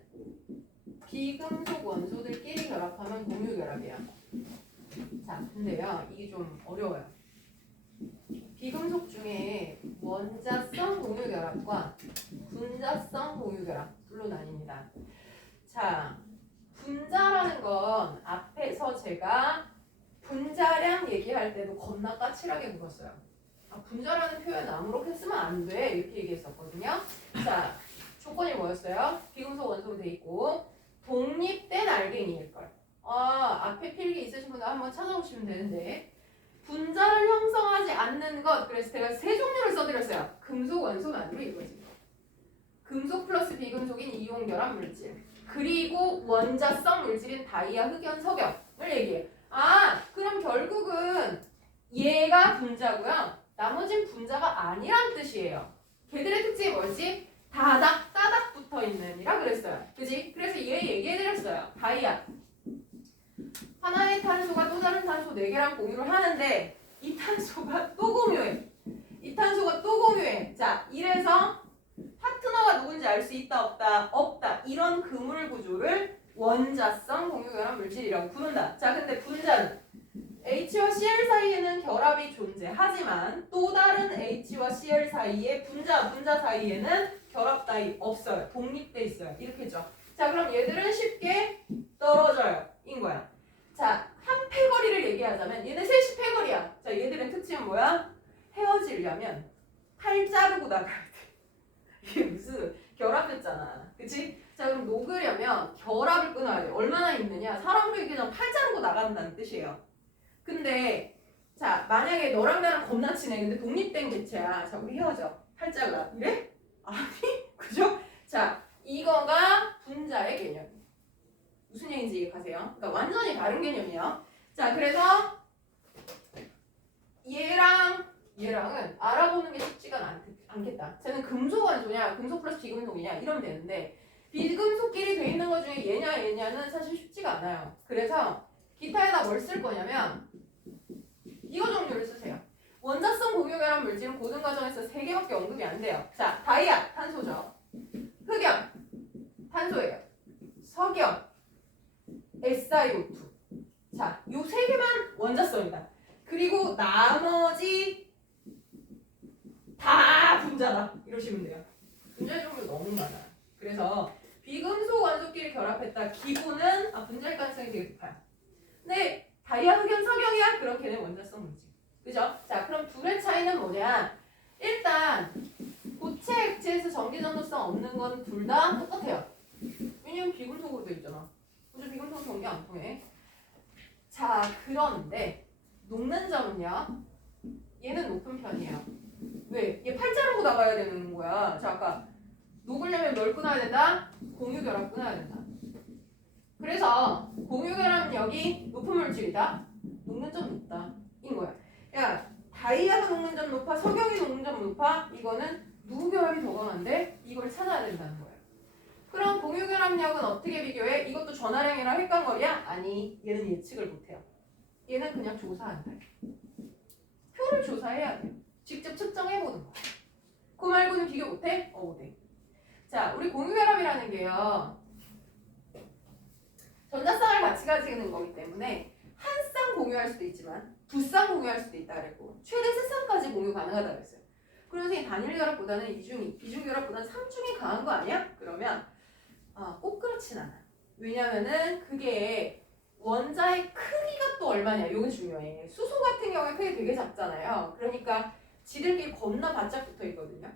비금속 원소들끼리 결합하면 공유결합이에요. 자, 근데요, 이게 좀 어려워요. 비금속 중에 원자성 공유결합과 분자성 공유결합로 나뉩니다. 자, 분자라는 건 앞에서 제가 분자량 얘기할 때도 겁나 까칠하게 물었어요. 아, 분자라는 표현 아무렇게 쓰면 안 돼. 이렇게 얘기했었거든요. 자, 조건이 뭐였어요? 비금속 원소로 돼 있고 독립된 알갱이일 걸. 앞에 필기 있으신 분들 한번 찾아보시면 되는데 분자를 형성하지 않는 것. 그래서 제가 세 종류를 써드렸어요. 금속 원소만으로 이루어진 거. 금속 플러스 비금속인 이온결합 물질. 그리고 원자성 물질인 다이아, 흑연, 석연을 얘기해요. 그럼 결국은 얘가 분자고요. 나머진 분자가 아니란 뜻이에요. 걔들의 특징이 뭐지? 다닥, 따닥 붙어있는 이라 그랬어요. 그지? 그래서 얘 얘기해드렸어요. 다이아. 하나의 탄소가 또 다른 탄소 4개랑 공유를 하는데 이 탄소가 또 공유해. 이 탄소가 또 공유해. 자, 이래서 파트너가 누군지 알 수 있다 없다? 없다. 이런 그물 구조를 원자성 공유결합 물질이라고 부른다. 자, 근데 분자는 H와 Cl 사이에는 결합이 존재하지만 또 다른 H와 Cl 사이에 분자 사이에는 결합 따위 없어요. 독립돼 있어요. 이렇게 했죠. 자, 그럼 얘들은 쉽게 떨어져요. 인 거야. 자, 한 패거리를 얘기하자면 얘네 셋이 패거리야. 자, 얘들의 특징은 뭐야? 헤어지려면 팔 자르고 나가야 돼. 이게 무슨 결합했잖아. 그치? 자, 그럼 녹으려면 결합을 끊어야 돼. 얼마나 있느냐? 사람으로 얘기하면 팔 자르고 나간다는 뜻이에요. 근데 자, 만약에 너랑 나랑 겁나 친해. 근데 독립된 개체야. 자, 우리 헤어져. 팔 잘라. 이래? 아니, 그죠? 자, 이거가 분자의 개념. 무슨 얘기인지 이해가세요? 그러니까 완전히 다른 개념이에요. 자, 그래서 얘랑은 알아보는 게 쉽지가 않겠다. 쟤는 금속 원소냐, 금속 플러스 비금속이냐 이러면 되는데 비금속끼리 돼 있는 것 중에 얘냐는 사실 쉽지가 않아요. 그래서 기타에다 뭘 쓸 거냐면 이거 종류를 쓰세요. 원자성 공유결합 물질은 고등 과정에서 3개밖에 언급이 안 돼요. 자, 다이아, 탄소죠. 흑연, 탄소예요. 석연, SiO2. 자, 요 3개만 원자성이다. 그리고 나머지 다 분자다. 이러시면 돼요. 분자의 종류 너무 많아요. 그래서 비금속 원소끼리 결합했다. 기본은 분자일 가능성이 되게 높아요. 근데 다이아, 흑연, 석연이야? 그럼 걔는 원자성 물질. 그죠? 자, 그럼 둘의 차이는 뭐냐? 일단 고체 액체에서 전기 전도성 없는 건 둘 다 똑같아요. 왜냐면 비금속으로 돼 있잖아. 그죠? 비금속 전기 안 통해. 자, 그런데 녹는 점은요. 얘는 높은 편이에요. 왜? 얘 팔 자르고 나가야 되는 거야. 자, 아까 녹으려면 뭘 끊어야 된다? 공유결합 끊어야 된다. 그래서 공유결합력이 높은 물질이다. 녹는 점 높다. 인 거야. 야, 다이아가 녹는 점 높아? 석영이 녹는 점 높아? 이거는 누구 결합이 더 강한데? 이걸 찾아야 된다는 거예요. 그럼 공유결합력은 어떻게 비교해? 이것도 전화량이랑 획관거리야? 아니, 얘는 예측을 못해요. 얘는 그냥 조사한다. 표를 조사해야 돼. 직접 측정해보는 거야. 그 말고는 비교 못해? 못해. 자, 우리 공유결합이라는 게요. 전자쌍을 같이 가지는 거기 때문에 한 쌍 공유할 수도 있지만 두 쌍 공유할 수도 있다 그랬고 최대 3쌍까지 공유 가능하다 그랬어요. 그럼 선생님 단일 결합보다는 이중 결합보다는 3중이 강한 거 아니야? 그러면 꼭 그렇진 않아. 왜냐면은 그게 원자의 크기가 또 얼마냐 이게 중요해. 수소 같은 경우에 크기 되게 작잖아요. 그러니까 지들끼리 겁나 바짝 붙어 있거든요.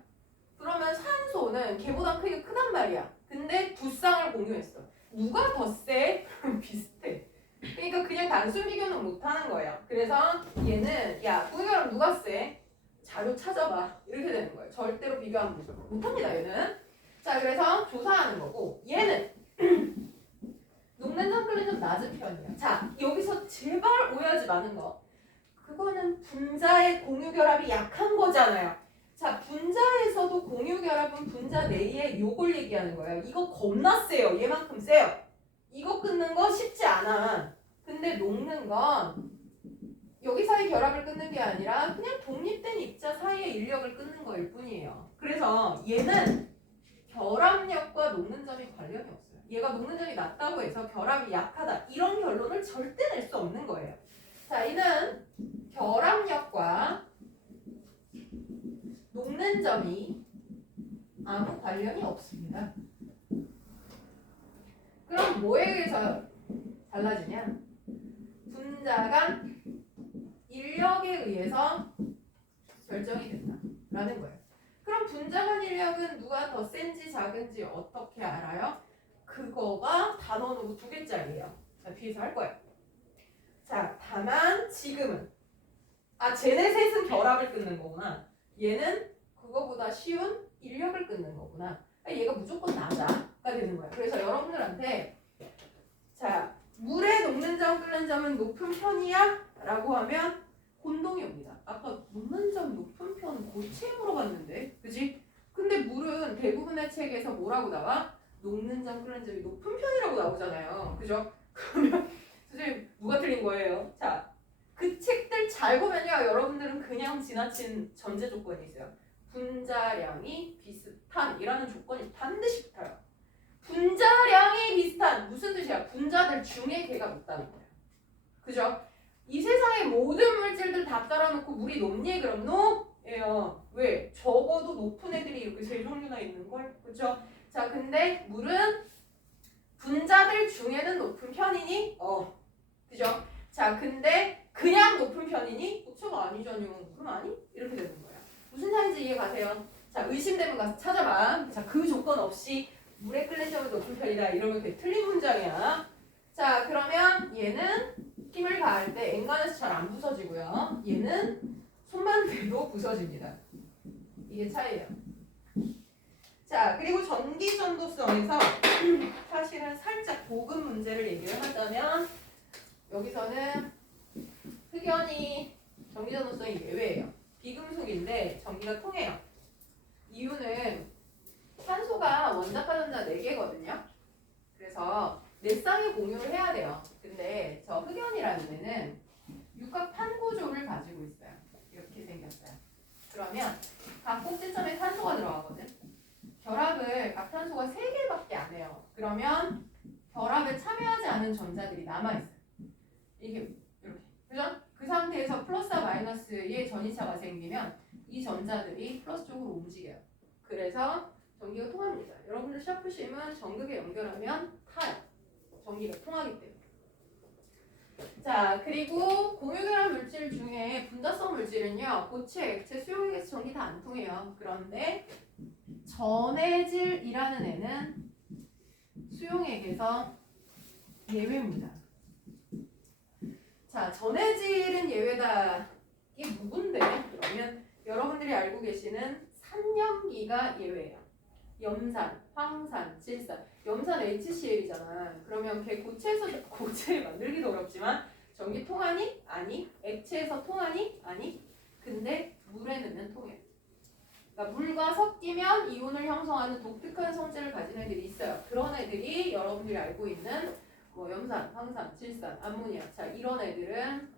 그러면 산소는 걔보다 크기가 크단 말이야. 근데 두 쌍을 공유했어. 누가 더 세? 비슷해. 그러니까 그냥 단순 비교는 못 하는 거예요. 그래서 얘는 야 공유결합 누가 세? 자료 찾아봐. 이렇게 되는 거예요. 절대로 비교하면 못합니다. 얘는. 자 그래서 조사하는 거고 얘는 녹는 점 끓는 점 낮은 편이에요. 자 여기서 제발 오해하지 마는 거. 그거는 분자의 공유결합이 약한 거잖아요. 자 분자에서도 공유결합은 분자 내에 요걸 얘기하는 거예요. 이거 겁나 세요. 얘만큼 세요. 이거 끊는 거 쉽지 않아. 근데 녹는 건 여기 사이 결합을 끊는 게 아니라 그냥 독립된 입자 사이의 인력을 끊는 거일 뿐이에요. 그래서 얘는 결합력과 녹는 점이 관련이 없어요. 얘가 녹는 점이 낮다고 해서 결합이 약하다. 이런 결론을 절대 낼 수 없는 거예요. 자, 이는 결합력과 녹는 점이 아무 관련이 없습니다. 그럼 뭐에 의해서 달라지냐? 분자가 인력에 의해서 결정이 된다라는 거예요. 그럼 분자 간 인력은 누가 더 센지 작은지 어떻게 알아요? 그거가 단원으로 2개짜리예요. 자, 뒤에서 할 거예요. 자, 다만 지금은 쟤네 셋은 결합을 끊는 거구나. 얘는 그거보다 쉬운 인력을 끊는 거구나. 얘가 무조건 낮아가 되는 거야. 그래서 여러분들한테 자 물에 녹는 점 끓는 점은 높은 편이야? 라고 하면 혼동이 옵니다. 아까 녹는 점 높은 편 고체 물어봤는데 그지? 근데 물은 대부분의 책에서 뭐라고 나와? 녹는 점 끓는 점이 높은 편이라고 나오잖아요. 그죠? 그러면 선생님 누가 틀린 거예요? 자, 그 책들 잘 보면요. 여러분들은 그냥 지나친 전제 조건이 있어요. 분자량이 비슷한이라는 조건이 반드시 붙어요. 분자량이 비슷한 무슨 뜻이야? 분자들 중에 걔가 높다는 거예요. 그죠? 이 세상의 모든 물질들 다 깔아놓고 물이 높니? 그럼 높예요. 왜? 적어도 높은 애들이 이렇게 세 종류나 있는걸? 그죠? 자, 근데 물은 분자들 중에는 높은 편이니? 그죠? 자, 근데 그냥 높은 편이니? 그쵸? 아니잖요. 그럼 아니? 이렇게 되는 거야. 무슨 차이인지 이해 가세요? 자, 의심되면 가서 찾아봐. 자, 그 조건 없이 물에 끓는 점은 높은 편이다. 이러면 그게 틀린 문장이야. 자, 그러면 얘는 힘을 가할 때 엔간해서 잘 안 부서지고요. 얘는 손만 대도 부서집니다. 이게 차이예요. 자, 그리고 전기 전도성에서 사실은 살짝 고급 문제를 얘기를 하자면 여기서는 흑연이 전기 전도성이 예외예요. 비금속인데 전기가 통해요. 이유는 산소가 원자과 전자 4개거든요. 그래서 4쌍이 공유를 해야 돼요. 근데 저 흑연이라는 애는 육각 판구조를 가지고 있어요. 이렇게 생겼어요. 그러면 각 꼭지점에 산소가 들어가거든. 결합을 각 탄소가 3개밖에 안 해요. 그러면 결합에 참여하지 않은 전자들이 남아있어요. 이게 이렇게. 그죠? 그 상태에서 플러스와 마이너스의 전이차가 생기면 이 전자들이 플러스 쪽으로 움직여요. 그래서 전기가 통합니다. 여러분들 시합 보시면 전극에 연결하면 타요. 전기가 통하기 때문에. 자, 그리고 공유결합 물질 중에 분자성 물질은요. 고체, 액체, 수용액에서 전기 다 안 통해요. 그런데 전해질이라는 애는 수용액에서 예외입니다. 자, 전해질은 예외다. 이게 누군데? 그러면 여러분들이 알고 계시는 산염기가 예외예요. 염산, 황산, 질산. 염산 HCl이잖아. 그러면 걔 고체를 만들기도 어렵지만 전기 통하니? 아니. 액체에서 통하니? 아니. 근데 물에 넣으면 통해요. 그러니까 물과 섞이면 이온을 형성하는 독특한 성질을 가진 애들이 있어요. 그런 애들이 여러분들이 알고 있는 뭐 염산, 황산, 질산, 암모니아. 자, 이런 애들은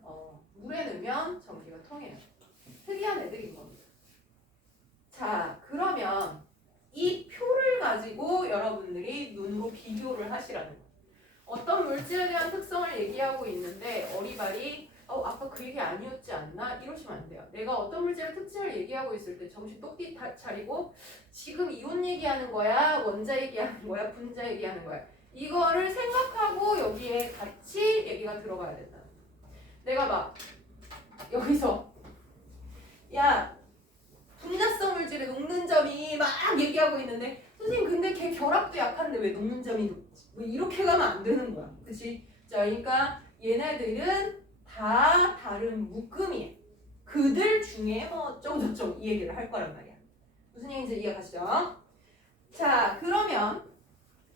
물에 넣으면 전기가 통해요. 특이한 애들인 겁니다. 자, 그러면 이 표를 가지고 여러분들이 눈으로 비교를 하시라는 거예요. 어떤 물질에 대한 특성을 얘기하고 있는데 어리바리 아까 그 얘기 아니었지 않나? 이러시면 안 돼요. 내가 어떤 물질의 특징을 얘기하고 있을 때 정신 똑띠 차리고 지금 이온 얘기하는 거야? 원자 얘기하는 거야? 분자 얘기하는 거야? 이거를 생각하고 여기에 같이 얘기가 들어가야 된다. 내가 막 여기서 야 분자성 물질의 녹는 점이 막 얘기하고 있는데 선생님 근데 걔 결합도 약한데 왜 녹는 점이 높지? 뭐 이렇게 가면 안 되는 거야. 그치? 자 그러니까 얘네들은 다 다른 묶음이에요. 그들 중에 뭐 어쩌고저쩌고 이 얘기를 할 거란 말이야. 무슨 얘기인지 이해 가시죠? 자 그러면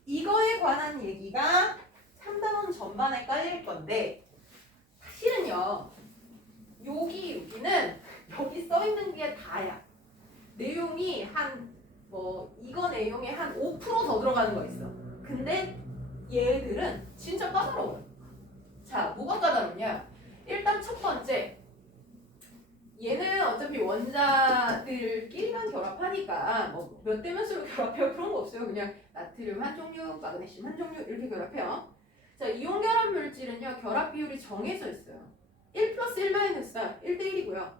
이거에 관한 얘기가 3단원 전반에 깔릴 건데 사실은요 여기는 여기 써있는 게 다야. 내용이 이거 내용에 한 5% 더 들어가는 거 있어. 근데 얘들은 진짜 까다로워요. 자 뭐가 까다롭냐? 일단 첫 번째 얘는 어차피 원자들끼리만 결합하니까 뭐 몇 대 몇으로 결합해요 그런 거 없어요. 그냥 나트륨 한 종류, 마그네슘 한 종류 이렇게 결합해요. 자 이온 결합 물질은요 결합 비율이 정해져 있어요. 1 플러스 1 마이너스 1대 1이고요.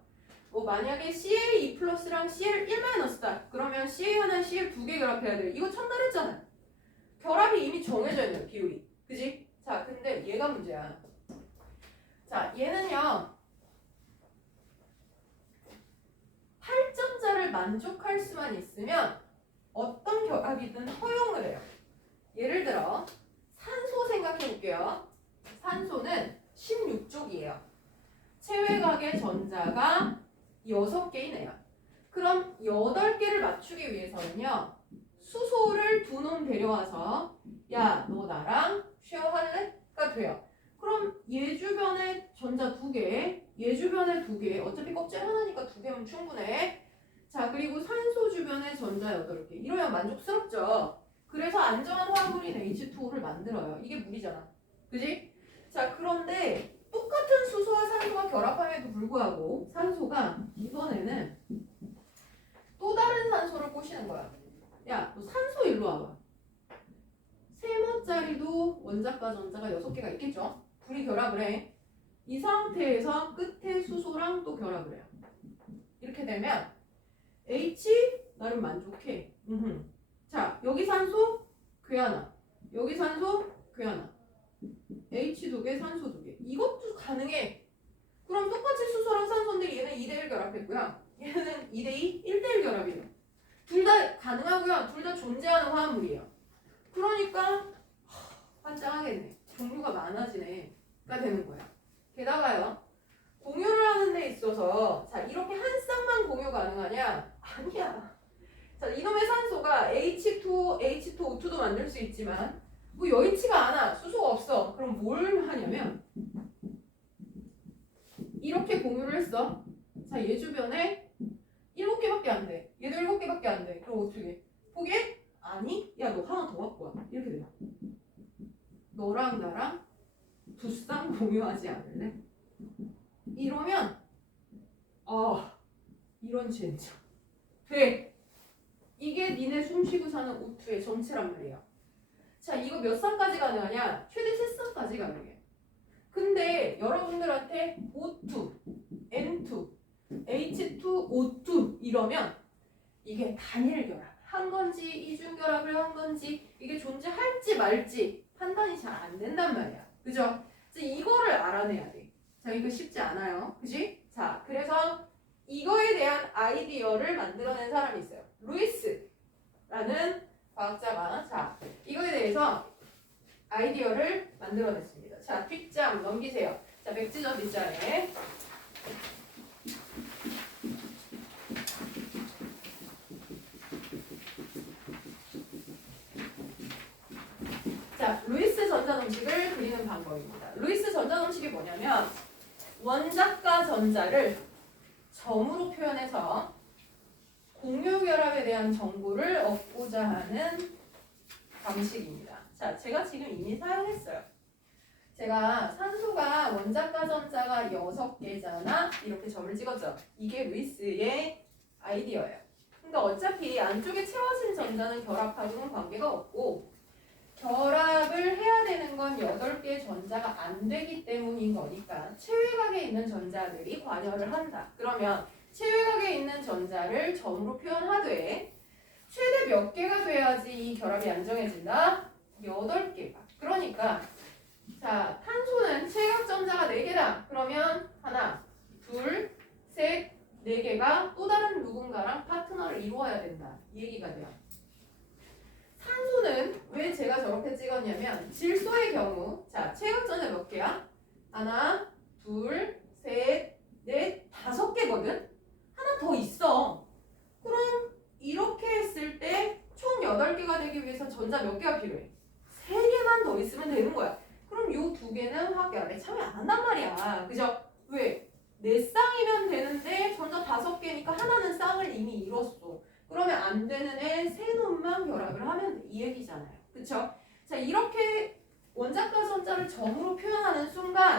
뭐 만약에 CA2 플러스랑 CL1 마이너스다 그러면 CA 하나 CL 두 개 결합해야 돼. 이거 첫날 했잖아. 결합이 이미 정해져 있는 비율이. 그지? 자 근데 얘가 문제야. 자 얘는요 8점자를 만족할 수만 있으면 어떤 결합이든 허용을 해요. 예를 들어 산소 생각해 볼게요. 산소는 16족이에요. 체외각의 전자가 6개이네요. 그럼 8개를 맞추기 위해서는요. 수소를 2놈 데려와서 야, 너 나랑 쉐어할래?가 돼요. 그럼 얘 주변에 전자 2개, 얘 주변에 2개, 어차피 껍질 하나니까 2개면 충분해. 자, 그리고 산소 주변에 전자 8개. 이러면 만족스럽죠? 그래서 안정한 화합물인 H2O를 만들어요. 이게 물이잖아. 그지? 자, 그런데 똑같은 수소와 산소가 결합함에도 불구하고 산소가 이번에는 또 다른 산소를 꼬시는 거야. 야, 너 산소 일로 와봐. 세모짜리도 원자과 전자가 6개가 있겠죠? 둘이 결합을 해. 이 상태에서 끝에 수소랑 또 결합을 해요. 이렇게 되면 H 나름 만족해. 자, 여기 산소 괴하나. 여기 산소 괴하나. H 2개, 산소 2개. 이것도 가능해. 그럼 똑같이 수소랑 산소인데 얘는 2대1 결합했고요. 얘는 2대2, 1대1 결합이에요. 둘 다 가능하고요. 둘 다 존재하는 화합물이에요. 그러니까 환장하겠네. 종류가 많아지네가 되는 거야. 게다가요. 공유를 하는 데 있어서 자 이렇게 한 쌍만 공유 가능하냐? 아니야. 자 이놈의 산소가 H2, H2O2도 만들 수 있지만 뭐 여의치가 않아. 수소가 없어. 그럼 뭘 하냐면 이렇게 공유를 했어. 자 얘 주변에 7개밖에 안 돼. 얘도 7개밖에 안 돼. 그럼 어떻게? 포기해? 아니? 야 너 하나 더 갖고 와. 이렇게 돼요. 너랑 나랑 두 쌍 공유하지 않을래? 이러면 이런 젠장 돼. 이게 니네 숨쉬고 사는 O2의 정체란 말이에요. 자 이거 몇 쌍까지 가능하냐? 최대 3쌍까지 가능해. 근데 여러분들한테 O2, N2, H2O2 이러면 이게 단일 결합 한 건지 이중 결합을 한 건지 이게 존재할지 말지 판단이 잘 안 된단 말이야. 그죠? 이거를 알아내야 돼. 자 이거 쉽지 않아요. 그지? 자 그래서 이거에 대한 아이디어를 만들어낸 사람이 있어요. 루이스라는 과학자가 자 이거에 대해서 아이디어를 만들어냈습니다. 자 뒷장 넘기세요. 자 백지전 뒷장에 자 루이스 전자동식을 그리는 방법입니다. 루이스 전자동식이 뭐냐면 원자과 전자를 점으로 표현해서 공유 결합에 대한 정보를 얻고자 하는 방식입니다. 자, 제가 지금 이미 사용했어요. 제가 산소가 원자과 전자가 6개잖아. 이렇게 점을 찍었죠. 이게 루이스의 아이디어예요. 근데 어차피 안쪽에 채워진 전자는 결합하고는 관계가 없고 결합을 해야 되는 건 8개의 전자가 안 되기 때문인 거니까 최외각에 있는 전자들이 관여를 한다. 그러면 최외각에 있는 전자를 점으로 표현하되 최대 몇 개가 돼야지 이 결합이 안정해진다? 8개가. 그러니까 자, 탄소는 최외각 전자가 4개다. 그러면 하나, 둘, 셋, 4개가 또 다른 누군가랑 파트너를 이루어야 된다. 이 얘기가 돼요. 산소는 왜 제가 저렇게 찍었냐면 질소의 경우 자 최외각 전자 몇 개야? 하나, 둘, 셋, 넷, 5개거든? 하나 더 있어. 그럼 이렇게 했을 때 총 8개가 되기 위해서 전자 몇 개가 필요해? 3개만 더 있으면 되는 거야. 그럼 요 2개는 화학결합에 참여 안 한단 말이야. 그죠? 왜? 4쌍이면 되는데 전자 5개니까 하나는 쌍을 이미 이뤘어. 그러면 안 되는 애 3놈만 결합을 하면 돼. 이 얘기잖아요. 그쵸? 자, 이렇게 원자과 전자를 점으로 표현하는 순간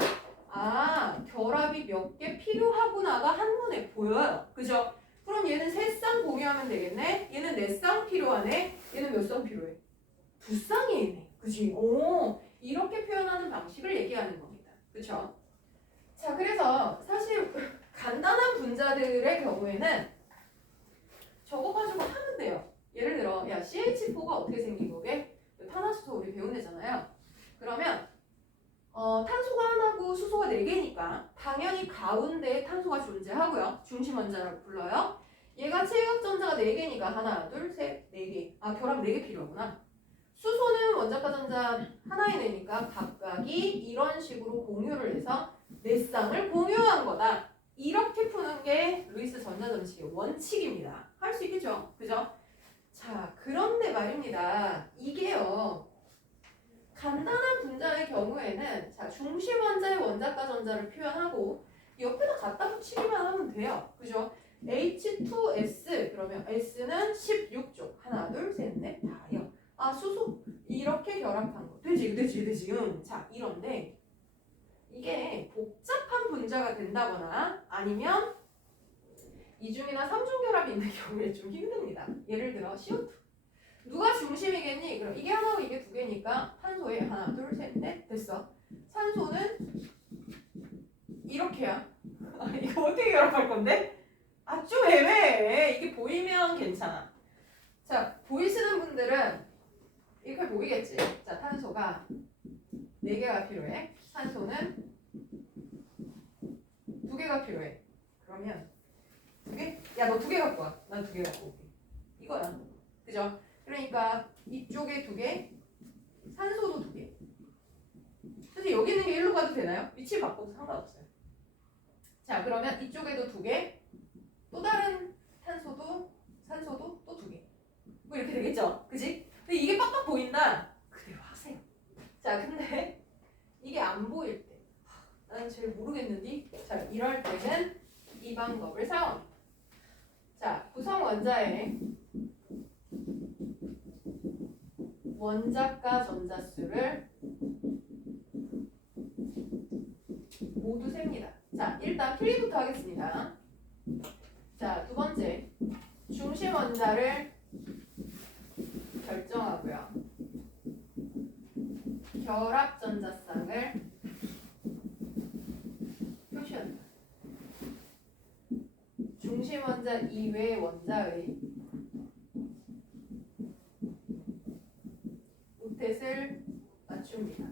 결합이 몇 개 필요하구나가 한눈에 보여요. 그죠? 그럼 얘는 3쌍 공유하면 되겠네? 얘는 4쌍 필요하네? 얘는 몇 쌍 필요해? 2쌍이네. 그지? 오, 이렇게 표현하는 방식을 얘기하는 겁니다. 그쵸? 자, 그래서 사실 간단한 분자들의 경우에는 저거 가지고 하면 돼요. 예를 들어, 야, CH4가 어떻게 생긴 거게? 탄화수소 우리 배운 애잖아요. 그러면 탄소가 하나고 수소가 4개니까 당연히 가운데에 탄소가 존재하고요. 중심 원자라고 불러요. 얘가 최외각 전자가 4개니까 하나, 둘, 셋, 4개. 결합 4개 필요하구나. 수소는 원자과 전자 하나에 내니까 각각이 이런 식으로 공유를 해서 4쌍을 공유한 거다. 이렇게 푸는 게 루이스 전자점식의 원칙입니다. 할 수 있겠죠? 그죠? 자, 그런데 말입니다. 이게요. 간단한 분자의 경우에는 자, 중심 원자의 원자과 전자를 표현하고 옆에다 갖다 붙이기만 하면 돼요. 그죠? H2S 그러면 S는 16쪽. 하나, 둘, 셋, 넷, 다요. 수소 이렇게 결합한 거. 되지. 자, 이런데 이게 복잡한 분자가 된다거나 아니면 이중이나 삼중 결합이 있는 경우에 좀 힘듭니다. 예를 들어 CO2. 누가 중심이겠니? 그럼 이게 하나고 이게 2개니까 탄소에 하나, 둘, 셋, 넷 됐어. 산소는 이렇게야. 이거 어떻게 결합할 건데? 좀 애매해. 이게 보이면 괜찮아. 자, 보이시는 분들은 이렇게 보이겠지. 자, 탄소가 4개가 필요해. 산소는 2개가 필요해. 그러면 2개? 야, 너 2개 갖고 와. 난 2개 갖고 올게. 이거야. 그죠? 그러니까 이쪽에 2개, 산소도 2개. 사실 여기 있는 게 일로 가도 되나요? 위치 바꿔도 상관없어요. 자, 그러면 이쪽에도 2개, 또 다른 탄소도, 산소도 또 2개. 뭐 이렇게 되겠죠? 그지? 근데 이게 빡빡 보인다? 그대로 하세요. 자, 근데 이게 안 보일 때, 난 제일 모르겠는데? 자, 이럴 때는 이 방법을 사용합니다. 자, 구성 원자의 원자과 전자수를 모두 셉니다. 자, 일단 필기부터 하겠습니다. 자, 두 번째 중심 원자를 결정하고요. 결합 전자쌍을 표시합니다. 중심 원자 이외의 원자의 우텟을 맞춥니다.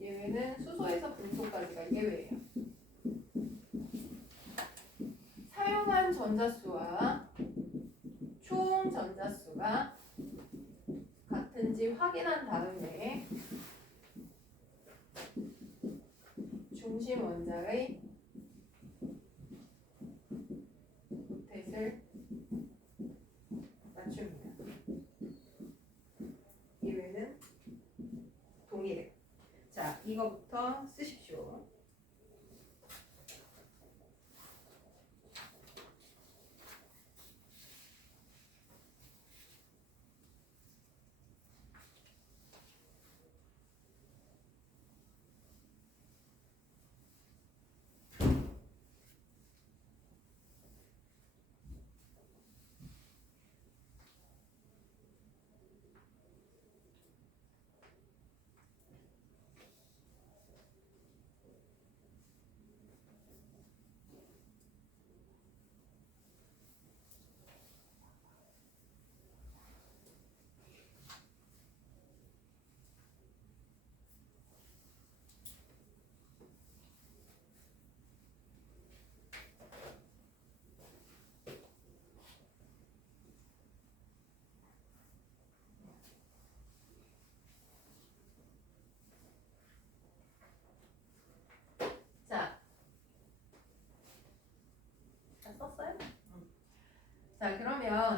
예외는 수소에서 금속까지가 예외예요. 사용한 전자수와 총 전자수가 같은지 확인한 다음에 중심 원자의 우텟을 맞춥니다. 예외는 동일해. 자, 이거부터 쓰십시오.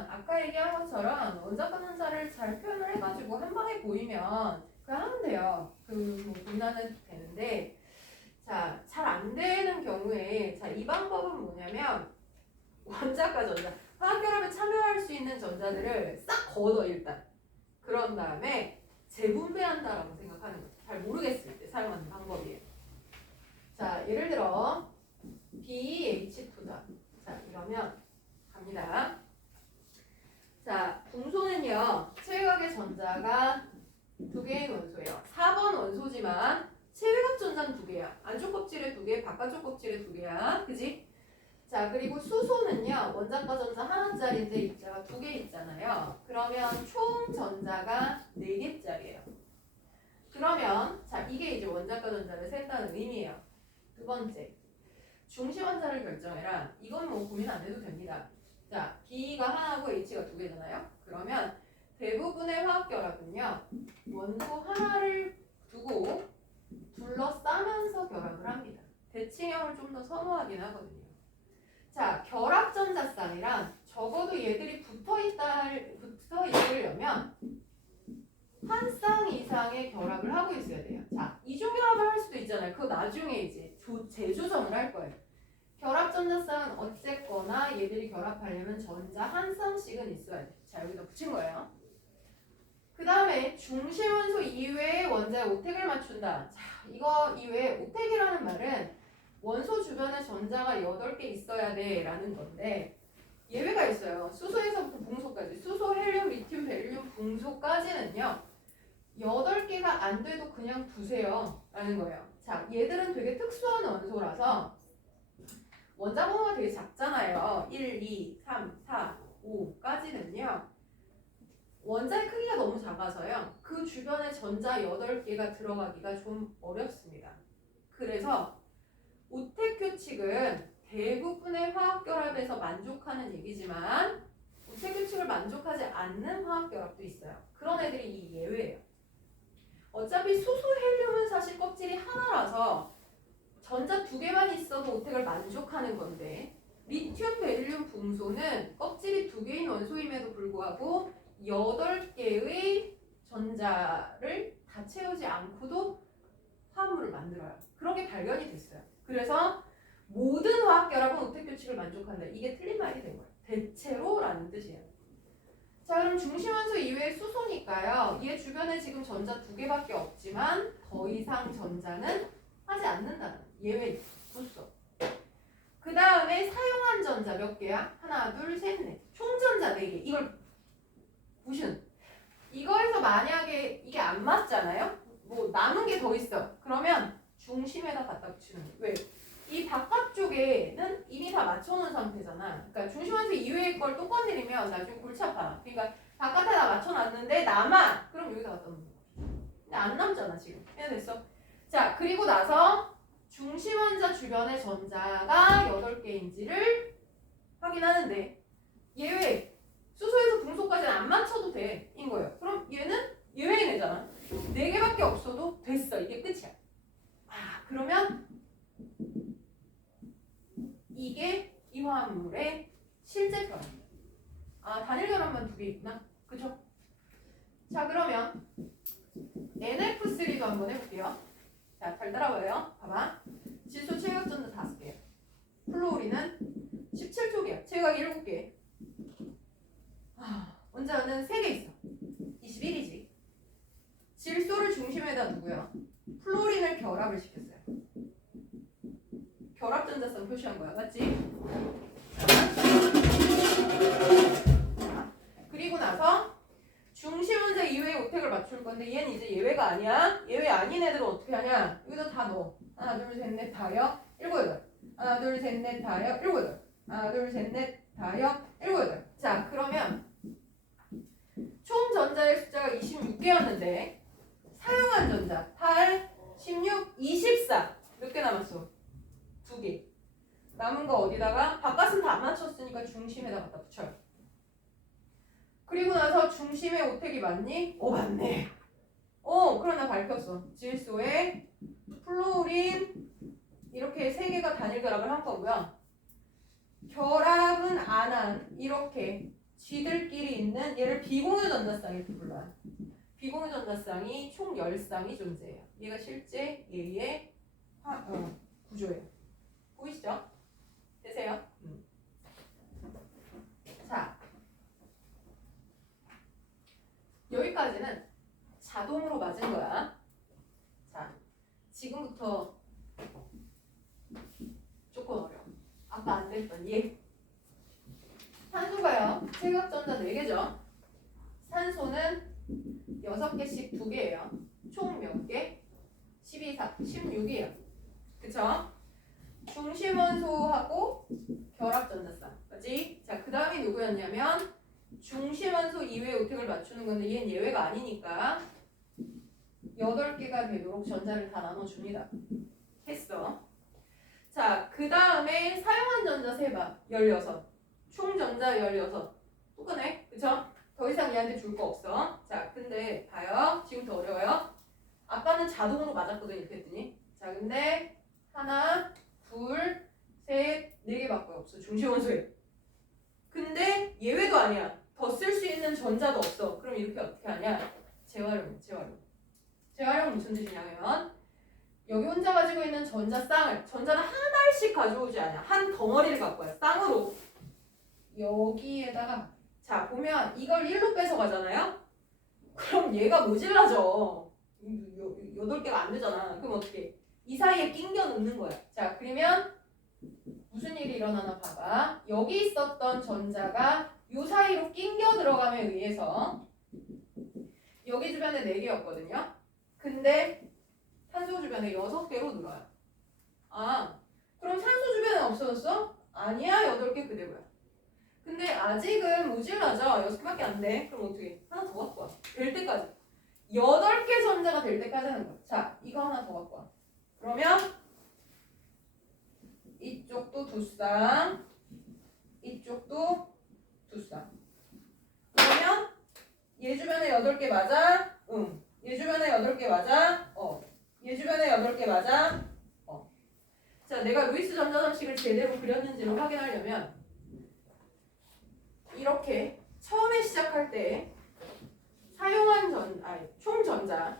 아까 얘기한 것처럼 원자과 전자를 잘 표현을 해가지고 한 방에 보이면 그냥 하면 돼요. 뭐 분란은 되는데 자, 잘 안 되는 경우에 자, 이 방법은 뭐냐면 원자과 전자 화학결합에 참여할 수 있는 전자들을 싹 걷어 일단. 그런 다음에 재분배한다라고 생각하는 거죠. 잘 모르겠을 때 사용하는 방법이에요. 자, 예를 들어 BH2다. 자, 이러면 갑니다. 자, 붕소는요. 체외각의 전자가 두 개의 원소예요. 4번 원소지만 체외각 전자는 두 개야. 안쪽 껍질에 두 개, 바깥쪽 껍질에 두 개야. 그지? 자, 그리고 수소는요. 원자과 전자 하나짜리인데 입자가 두 개 있잖아요. 그러면 총 전자가 4개짜리예요. 그러면 자, 이게 이제 원자과 전자를 셌다는 의미예요. 두 번째. 중심 원자를 결정해라. 이건 뭐 고민 안 해도 됩니다. 자, B가 하나고 H가 두 개잖아요. 그러면 대부분의 화학결합은요. 원소 하나를 두고 둘러싸면서 결합을 합니다. 대칭형을 좀 더 선호하긴 하거든요. 자, 결합전자쌍이란 적어도 얘들이 붙어 있으려면 한 쌍 이상의 결합을 하고 있어야 돼요. 자, 이중결합을 할 수도 있잖아요. 그거 나중에 이제 재조정을 할 거예요. 결합전자쌍은 어쨌거나 얘들이 결합하려면 전자 한 쌍씩은 있어야 돼. 자, 여기다 붙인 거예요. 그 다음에 중심원소 이외의 원자의 오택을 맞춘다. 자, 이거 이외에 오택이라는 말은 원소 주변에 전자가 8개 있어야 돼 라는 건데 예외가 있어요. 수소에서부터 붕소까지. 수소, 헬륨, 리튬, 베릴륨, 붕소까지는요. 8개가 안 돼도 그냥 두세요 라는 거예요. 자, 얘들은 되게 특수한 원소라서 원자 번호가 되게 작잖아요. 1, 2, 3, 4, 5까지는요. 원자의 크기가 너무 작아서요. 그 주변에 전자 8개가 들어가기가 좀 어렵습니다. 그래서 오택 규칙은 대부분의 화학결합에서 만족하는 얘기지만 오택 규칙을 만족하지 않는 화학결합도 있어요. 그런 애들이 이 예외예요. 어차피 수소, 헬륨은 사실 껍질이 하나라서 전자 2개만 있어도 오택을 만족하는 건데 리튬, 베릴륨, 붕소는 껍질이 2개인 원소임에도 불구하고 8개의 전자를 다 채우지 않고도 화합물을 만들어요. 그런 게 발견이 됐어요. 그래서 모든 화학결합은 오택 규칙을 만족한다. 이게 틀린 말이 된 거예요. 대체로라는 뜻이에요. 자, 그럼 중심원소 이외의 수소니까요. 얘 주변에 지금 전자 2개밖에 없지만 더 이상 전자는 하지 않는다는 예외 있어. 그 다음에 사용한 전자 몇 개야? 하나, 둘, 셋, 넷. 총 전자 4개. 이걸 보시는. 이거에서 만약에 이게 안 맞잖아요? 뭐 남은 게 더 있어. 그러면 중심에다 갖다 붙이는 거예요. 왜? 이 바깥쪽에는 이미 다 맞춰놓은 상태잖아. 그러니까 중심원소 이외의 걸 또 건드리면 나중에 골치 아파. 그러니까 바깥에다 맞춰놨는데 남아. 그럼 여기다 갖다 놓는 거야. 근데 안 남잖아 지금. 이해됐어? 자, 그리고 나서 중심원자 주변의 전자가 8개인지를 확인하는데 예외. 수소에서 붕소까지는 안 맞춰도 돼. 인 거예요. 그럼 얘는 예외인 애잖아. 4개밖에 없어도 됐어. 이게 끝이야. 아, 그러면 이게 이 화합물의 실제 결합입니다. 아, 단일 결합만 2개 있구나. 그쵸? 자, 그러면 NF3도 한번 해볼게요. 자, 잘 따라와요. 봐봐. 질소 체외각전자 5개. 플로우린은 17촉이야. 체외각이 7개. 원자는 3개 있어. 21이지. 질소를 중심에다 두고요. 플로린을 결합을 시켰어요. 결합전자성 표시한 거야. 맞지? 자, 그리고 나서 중심 원자 이외의 오택을 맞출 건데 얘는 이제 예외가 아니야. 예외 아닌 애들은 어떻게 하냐? 여기다 다 넣어. 하나, 둘, 셋, 넷, 다여, 7, 8. 하나, 둘, 셋, 넷, 다여, 7, 8. 하나, 둘, 셋, 넷, 다여, 7, 8. 자, 그러면 총 전자의 숫자가 26개였는데 사용한 전자 8, 16, 24. 몇 개 남았어? 2개. 남은 거 어디다가? 바깥은 다 안 맞췄으니까 중심에다 갖다 붙여요. 그리고 나서 중심에 오택이 맞니? 맞네. 그러나 밝혔어. 질소에 플로린 이렇게 3개가 단일 결합을 한 거고요. 결합은 안 한 이렇게 쥐들끼리 있는 얘를 비공유 전자쌍 이렇게 불러요. 비공유 전자쌍이 총 10쌍이 존재해요. 얘가 실제 얘의 구조예요. 보이시죠? 되세요? 자, 여기까지는 자동으로 맞은 거야. 자, 지금부터 조금 어려워. 아까 안 됐던 얘. 산소가요. 체각전자 4개죠. 산소는 6개씩 2개예요. 총 몇 개? 12, 4, 16이에요. 그쵸? 중심원소하고 결합전자쌍. 맞지? 자, 그 다음이 누구였냐면 중심원소 이외의 우택을 맞추는 건데 얘는 예외가 아니니까 8개가 되도록 전자를 다 나눠줍니다. 했어. 자, 그 다음에 사용한 전자 세봐. 16. 총 전자 16. 똑같네. 그쵸? 더 이상 얘한테 줄 거 없어. 자, 근데 봐요. 지금부터 어려워요. 아까는 자동으로 맞았거든 이렇게 했더니. 자, 근데 하나, 둘, 셋, 4개밖에 없어. 중심원소에. 근데 예외도 아니야. 더 쓸 수 있는 전자도 없어. 그럼 이렇게 어떻게 하냐? 재활용. 재활용은 무슨 뜻이냐면 여기 혼자 가지고 있는 전자는 하나씩 가져오지 않아. 한 덩어리를 갖고 와요. 쌍으로. 여기에다가 자 보면 이걸 1로 빼서 가잖아요. 그럼 얘가 모질라져. 8개가 안 되잖아. 그럼 어떻게? 이 사이에 낑겨 넣는 거야. 자 그러면 무슨 일이 일어나나 봐봐. 여기 있었던 전자가 요 사이로 낑겨 들어감에 의해서 여기 주변에 4개였거든요. 근데 산소 주변에 6개로 늘어요. 아, 그럼 산소 주변에 없어졌어? 아니야, 8개 그대로야. 근데 아직은 모질라져. 6개밖에 안 돼. 그럼 어떻게? 하나 더 갖고 와. 될 때까지. 8개 전자가 될 때까지 하는 거야. 자, 이거 하나 더 갖고 와. 그러면 이쪽도 2쌍, 이쪽도 2쌍. 그러면 얘 주변에 8개 맞아? 응. 얘 주변에 8개 맞아? 얘 주변에 8개 맞아? 자, 내가 루이스 전자점식을 제대로 그렸는지를 확인하려면 이렇게 처음에 시작할 때 사용한 총 전자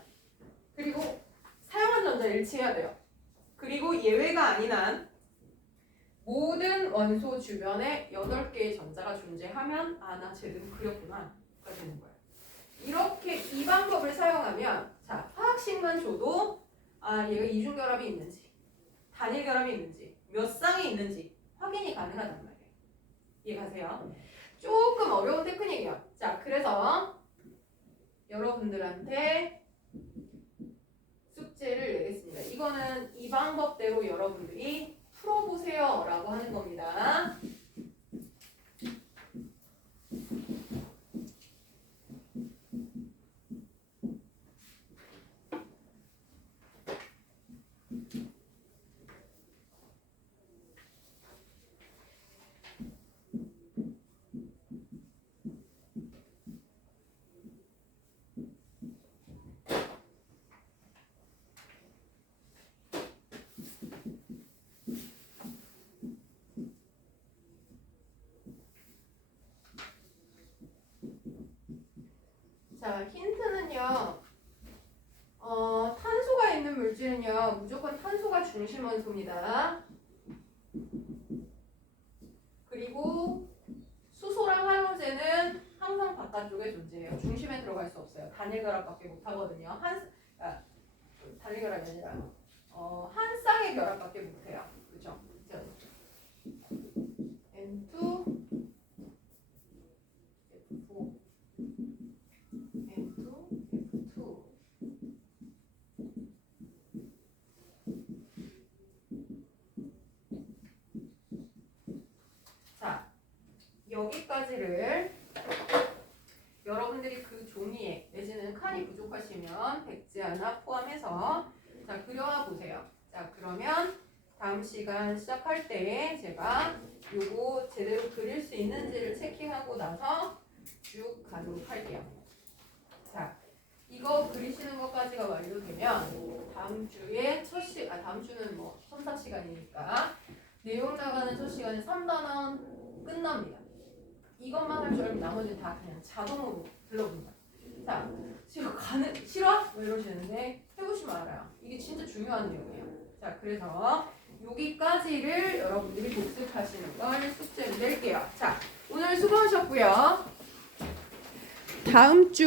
그리고 사용한 전자 일치해야 돼요. 그리고 예외가 아닌 한 모든 원소 주변에 8개의 전자가 존재하면 나 제대로 그렸구나 가 되는 거예요. 이렇게 이 방법을 사용하면 자 화학식만 줘도 얘가 이중결합이 있는지 단일결합이 있는지 몇 쌍이 있는지 확인이 가능하단 말이에요. 이해가세요? 조금 어려운 테크닉이야. 자 그래서 여러분들한테 숙제를 내겠습니다. 이거는 이 방법대로 여러분들이 풀어보세요 라고 하는 겁니다. 자, 힌트는요. 탄소가 있는 물질은요. 무조건 탄소가 중심 원소입니다. 그리고 수소랑 할로제는 항상 바깥쪽에 존재해요. 중심에 들어갈 수 없어요. 단일결합밖에 못하거든요. 단일결합이 아니라 한 쌍의 결합밖에 못해요. 그죠? N2 F4 N2 F2 자 여기까지를 여러분들이 그 종이에 내지는 칸이 부족하시면 백지 하나 포함해서 자 그려와 보세요. 자 그러면 다음 시간 시작할 때 제가 요거 제대로 그릴 수 있는지를 체킹하고 나서 쭉 가도록 할게요. 자 이거 그리시는 것까지가 완료되면 다음 주에 다음 주는 뭐 3, 4시간이니까 내용 나가는 첫 시간에 3단원 끝납니다. 이것만 할 줄 알면 나머지는 다 그냥 자동으로 불러본다. 자, 싫어? 뭐 이러시는데 해보시면 알아요. 이게 진짜 중요한 내용이에요. 자, 그래서 여기까지를 여러분들이 복습하시는 걸 숙제로 낼게요. 자, 오늘 수고하셨고요. 다음 주